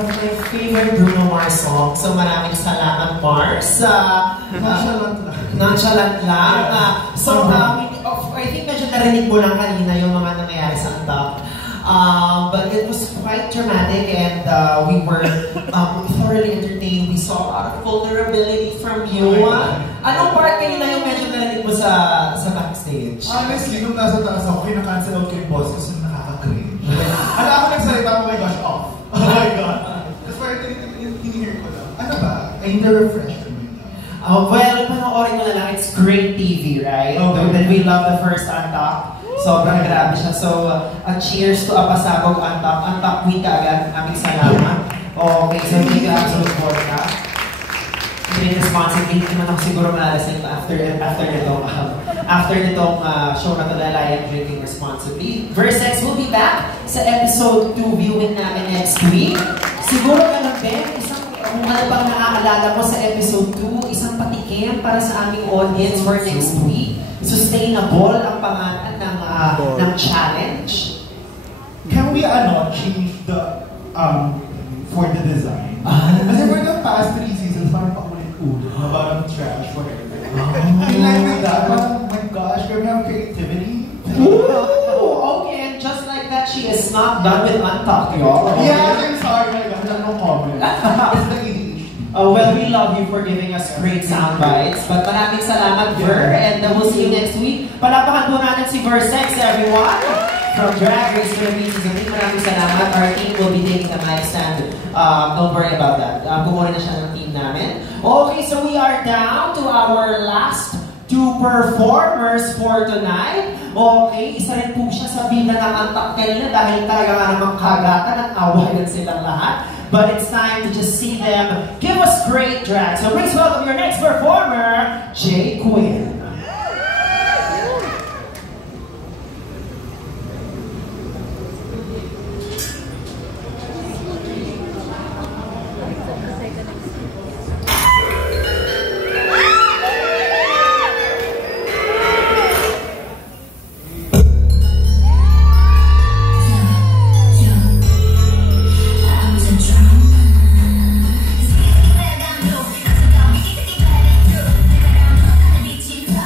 of my favorite Bruno Mars song. So maraming salamat, Mars. Nonchalant lang. I think medyo narinig mo lang kanina yung mga nangyayari sa Antak. But it was quite dramatic and we were thoroughly entertained. We saw a lot of vulnerability from you. Anong part kanina yung medyo narinig mo sa backstage? Honestly, nung nasa taas ako, kinakancel out ko yung boss kasi nakaka-cringe. Ano ako nagsalita, oh my gosh, off. Oh my God. That's why tinihear ko lang. Ano ba? I need a refresher. Well, panoorin mo na lang. It's great TV, right? That we love the first Antak. Sobrang grabe siya. So, cheers to Apasabog Antak. Antak week agad. Aming salamat. Okay, so thank you absolute for that. Very responsibly. Hindi man ako siguro malalasing after nitong show na to, Lalayan Drinking Responsibly. Versex will be back sa episode 2 viewing namin next week. Siguro ganun din. Kung ano pang naaalala mo sa episode 2, isang patikim para sa aming audience for next week. Sustainable ang pangalan ng challenge. Can we change the for the design? Kasi for the past 3 seasons, parang paulit-ulit na parang trash, whatever. In line with that, oh my gosh, we have creativity. Ooh, okay, and just like that, she is not done with Antak, y'all. Yeah, I'm sorry, my gosh, no comment. Well, we love you for giving us great sound bites. But maraming salamat, Ver, and we'll see you next week. Palapakan po natin si Versex, everyone! From Drag Race Philippines, maraming salamat. Our team will be taking the mic stand. Don't worry about that. Kumuha na siya ng team namin. Okay, so we are down to our last 2 performers for tonight. Okay, isa rin po siya sa bida ng Antak kanina dahil talaga nga namang kagatan at awayan silang lahat. But it's time to just see them give us great drag. So please welcome your next performer, Jay Quinn. Thank you.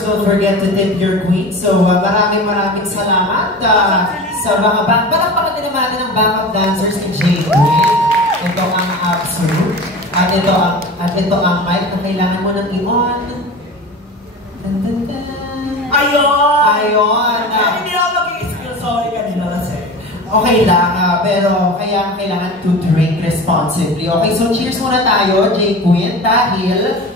course, don't forget to tip your queen. So, maraming salamat sa mga palakpakan din naman ng backup dancers ni Jay Queen. Ito ang Absolute. At ito ang mic na kailangan mo nang i-on. Ayun! Hindi ako mag-i-skill, sorry kanina kasi. Okay lang, pero kaya kailangan to drink responsibly. Okay, so cheers muna tayo, Jay Queen, dahil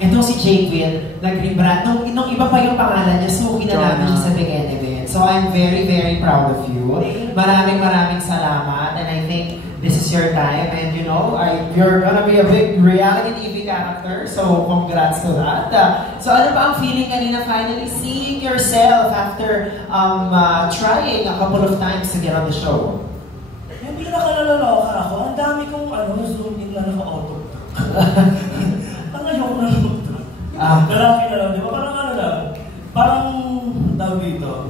ito si Jay Queen, nag-rebrand. Nung iba pa yung pangalan niya, suki na namin siya sa Big Event. So I'm very, very proud of you. Maraming salamat, and I think this is your time, and you know, you're gonna be a big reality TV character, so congrats to that. So ano ba ang feeling kanina finally seeing yourself after trying a couple of times to get on the show? Hindi na nakalalaloka ako. Ang dami kong zoom in na naka-auto. Ang ayoko na ito. Lalaki na lang, di ba? Parang parang tawag dito.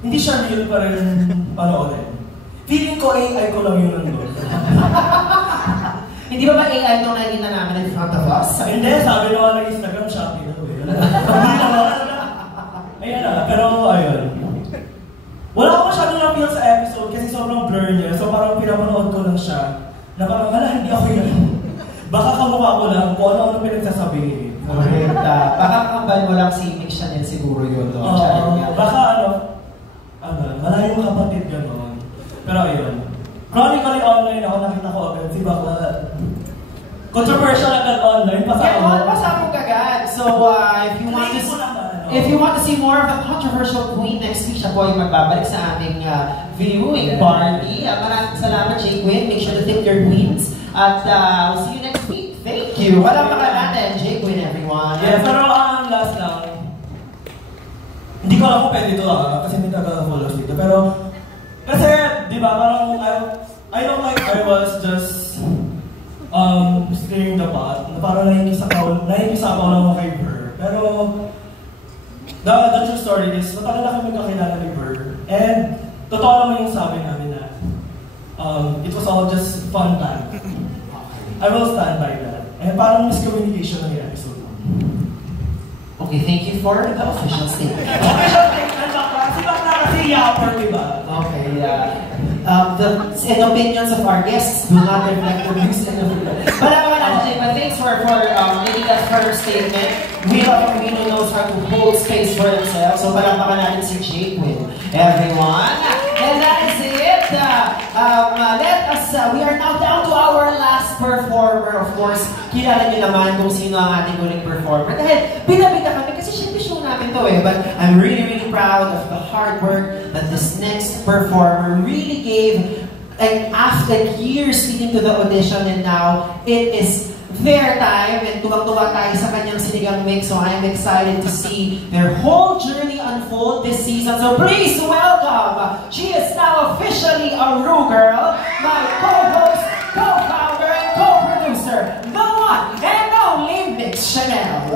Hindi siya real pa rin panoorin. Feeling ko AI ko lang yun nandun. Hindi ba AI itong nakikita namin in front of us? Hindi, sabi naman ng Instagram, Shopee na. Hindi naman. Ayan na, pero ayun. Wala ko masyadong na-feel sa episode kasi sobrang blur niya. So parang pinapanood ko lang siya na parang, hindi ako yun. Baka kamukha ko lang kung ano pinagsasabihin. Correct. Baka kambal mo lang si Mick Chanel siguro yun. Baka malayong kapatid gano'n. Pero ayun. Chronically online ako, nakita ko agad si Bakla. Controversial agad online, pasabog agad. So, if you want to see more of a controversial queen next week, siya po ay magbabalik sa aming viewing party. Maraming salamat, Jay Queen. Make sure to tip your queens. At we'll see you next week. Thank you. Walang baka natin, Jay Queen, everyone. Yeah, pero last lang. Hindi ko alam kung pwede ito kasi may taga-followers dito. Pero, kasi, di ba, parang, I don't like I was just stirring the pot. Parang nahikisa ako lang kay Burr. Pero, the true story is, matagal na kami kakilala ni Burr. And, totoo naman yung sabi namin na, it was all just fun time. I will stand by that. And parang miscommunication ng episode. Okay, thank you for the official statement. Official statement, kasi yapper, di ba? Okay, the opinions of our guests do not reflect the views and opinions. But thanks for making that first statement. We knows how to hold space for themselves. So palakpakan natin si Jay Queen, everyone. And that is it. We are now down to our last performer. Of course, kilala niyo naman kung sino ang ating huling performer. Dahil binabita kami kasi syempre show namin to But I'm really proud of the hard work that this next performer really gave. And after years leading to the audition, and now it is their time, and tuwang-tuwa tayo sa kanyang sinigang mix. So I'm excited to see their whole journey unfold this season. So please welcome, she is now officially a Rue Girl, my co-host, co-founder, and co-producer, the one and only Mick Chanel.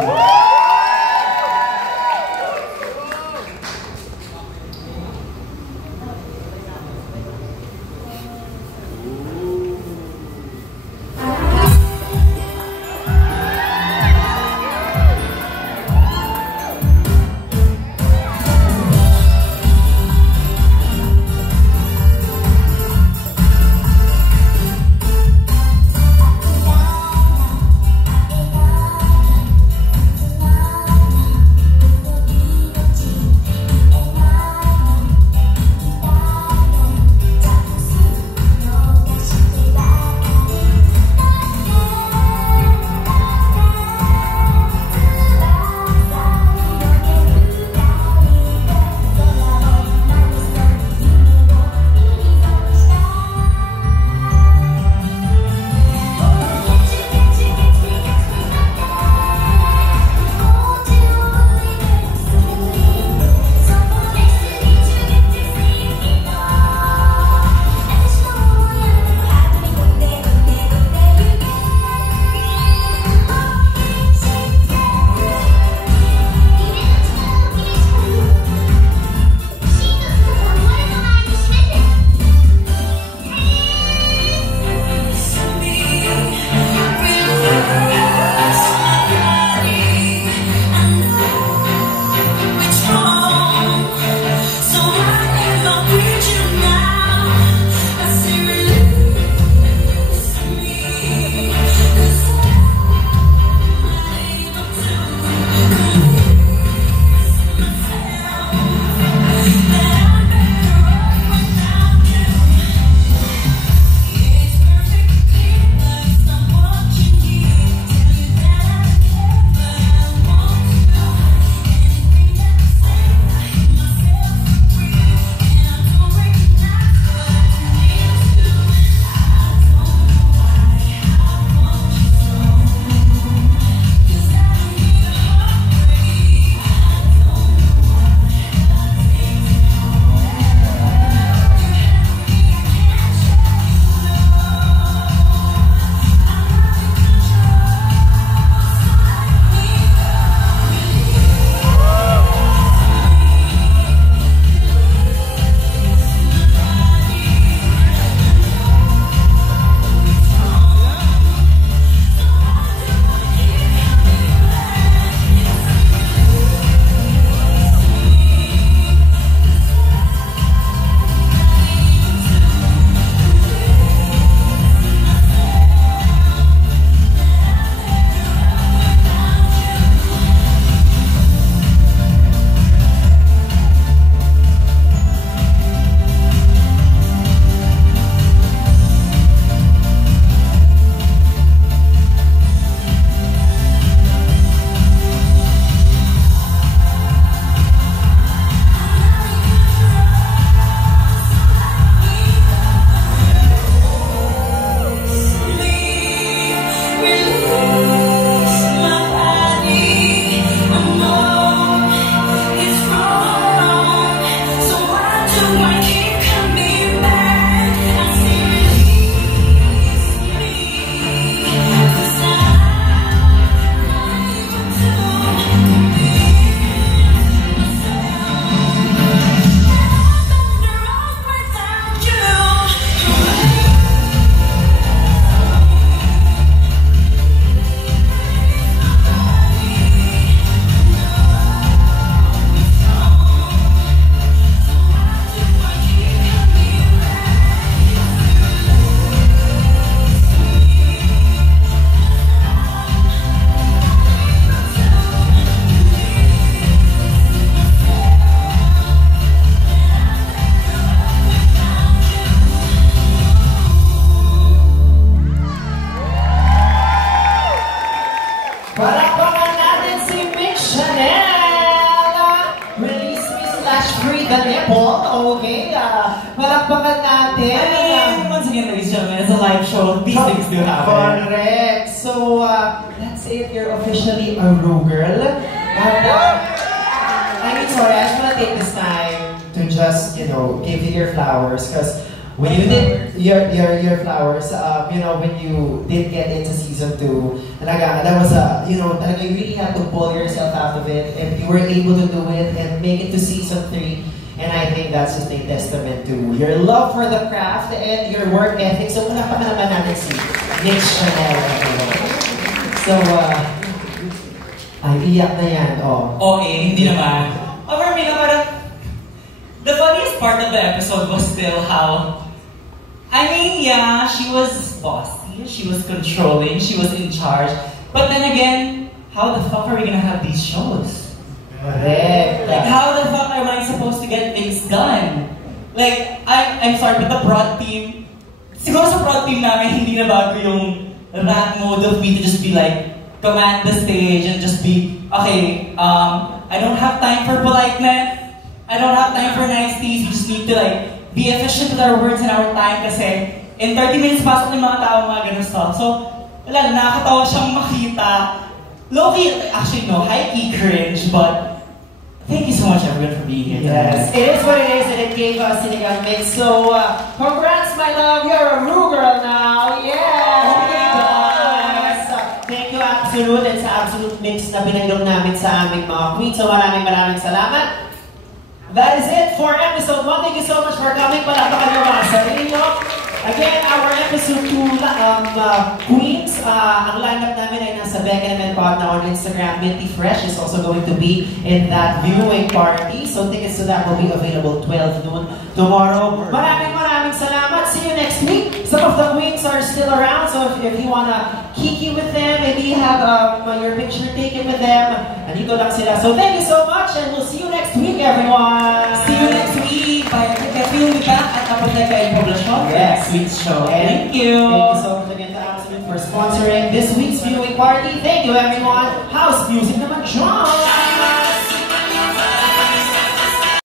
again, ladies and gentlemen, it's a live show. These things do happen. Correct. So, that's it. You're officially a Ru girl. I mean, sorry, I just want to take this time to just, you know, give you your flowers. Because when you did your flowers, you know, when you did get into season 2, that was you know, you really had to pull yourself out of it, and you were able to do it and make it to season 3. And I think that's just a testament to your love for the craft and your work ethic. So, wala pa naman natin si Nick Chanel. So, ay, iyak na yan, oh. Okay, hindi naman. For me, the funniest part of the episode was still how, I mean, yeah, she was bossy, she was controlling, she was in charge. But then again, how the fuck are we gonna have these shows? Correct. Like, how the fuck am I supposed to get things done? Like, I'm sorry, but the prod team, siguro sa prod team namin, hindi na bago yung rat mode of me to just be like, command the stage and just be, okay, I don't have time for politeness, I don't have time for niceties, we just need to like, be efficient with our words and our time kasi in 30 minutes pasok yung mga tao mga ganun stuff. So, wala, nakakatawa siyang makita. Low-key, actually no, high-key cringe, but thank you so much everyone for being here. Yes, it is what it is, and it gave us Sinigang Mix. So, congrats, my love, you're a Ru girl now. Yeah! Oh my gosh! Thank you, Absolute. It's Absolute Mix na binanggap namin sa aming mga queens. So, maraming salamat. That is it for episode 1. Thank you so much for coming. Palakpakan nyo mga sarili nyo. Again, our episode 2 queens, ang lineup namin ay nasa Becca and Pod na on Instagram. Minty Fresh is also going to be in that viewing party. So tickets to that will be available 12 noon tomorrow. Maraming salamat. See you next week. Some of the queens are still around, so if you wanna kiki with them, maybe have your picture taken with them, andito lang sila. So thank you so much, and we'll see you next week, everyone. See you next week. Bye. We'll be back at Apoteca in Poblacion. Yes. Sweet show. And thank you. Thank you so much again to Absolute for sponsoring this week's viewing party. Thank you, everyone. House music naman, John.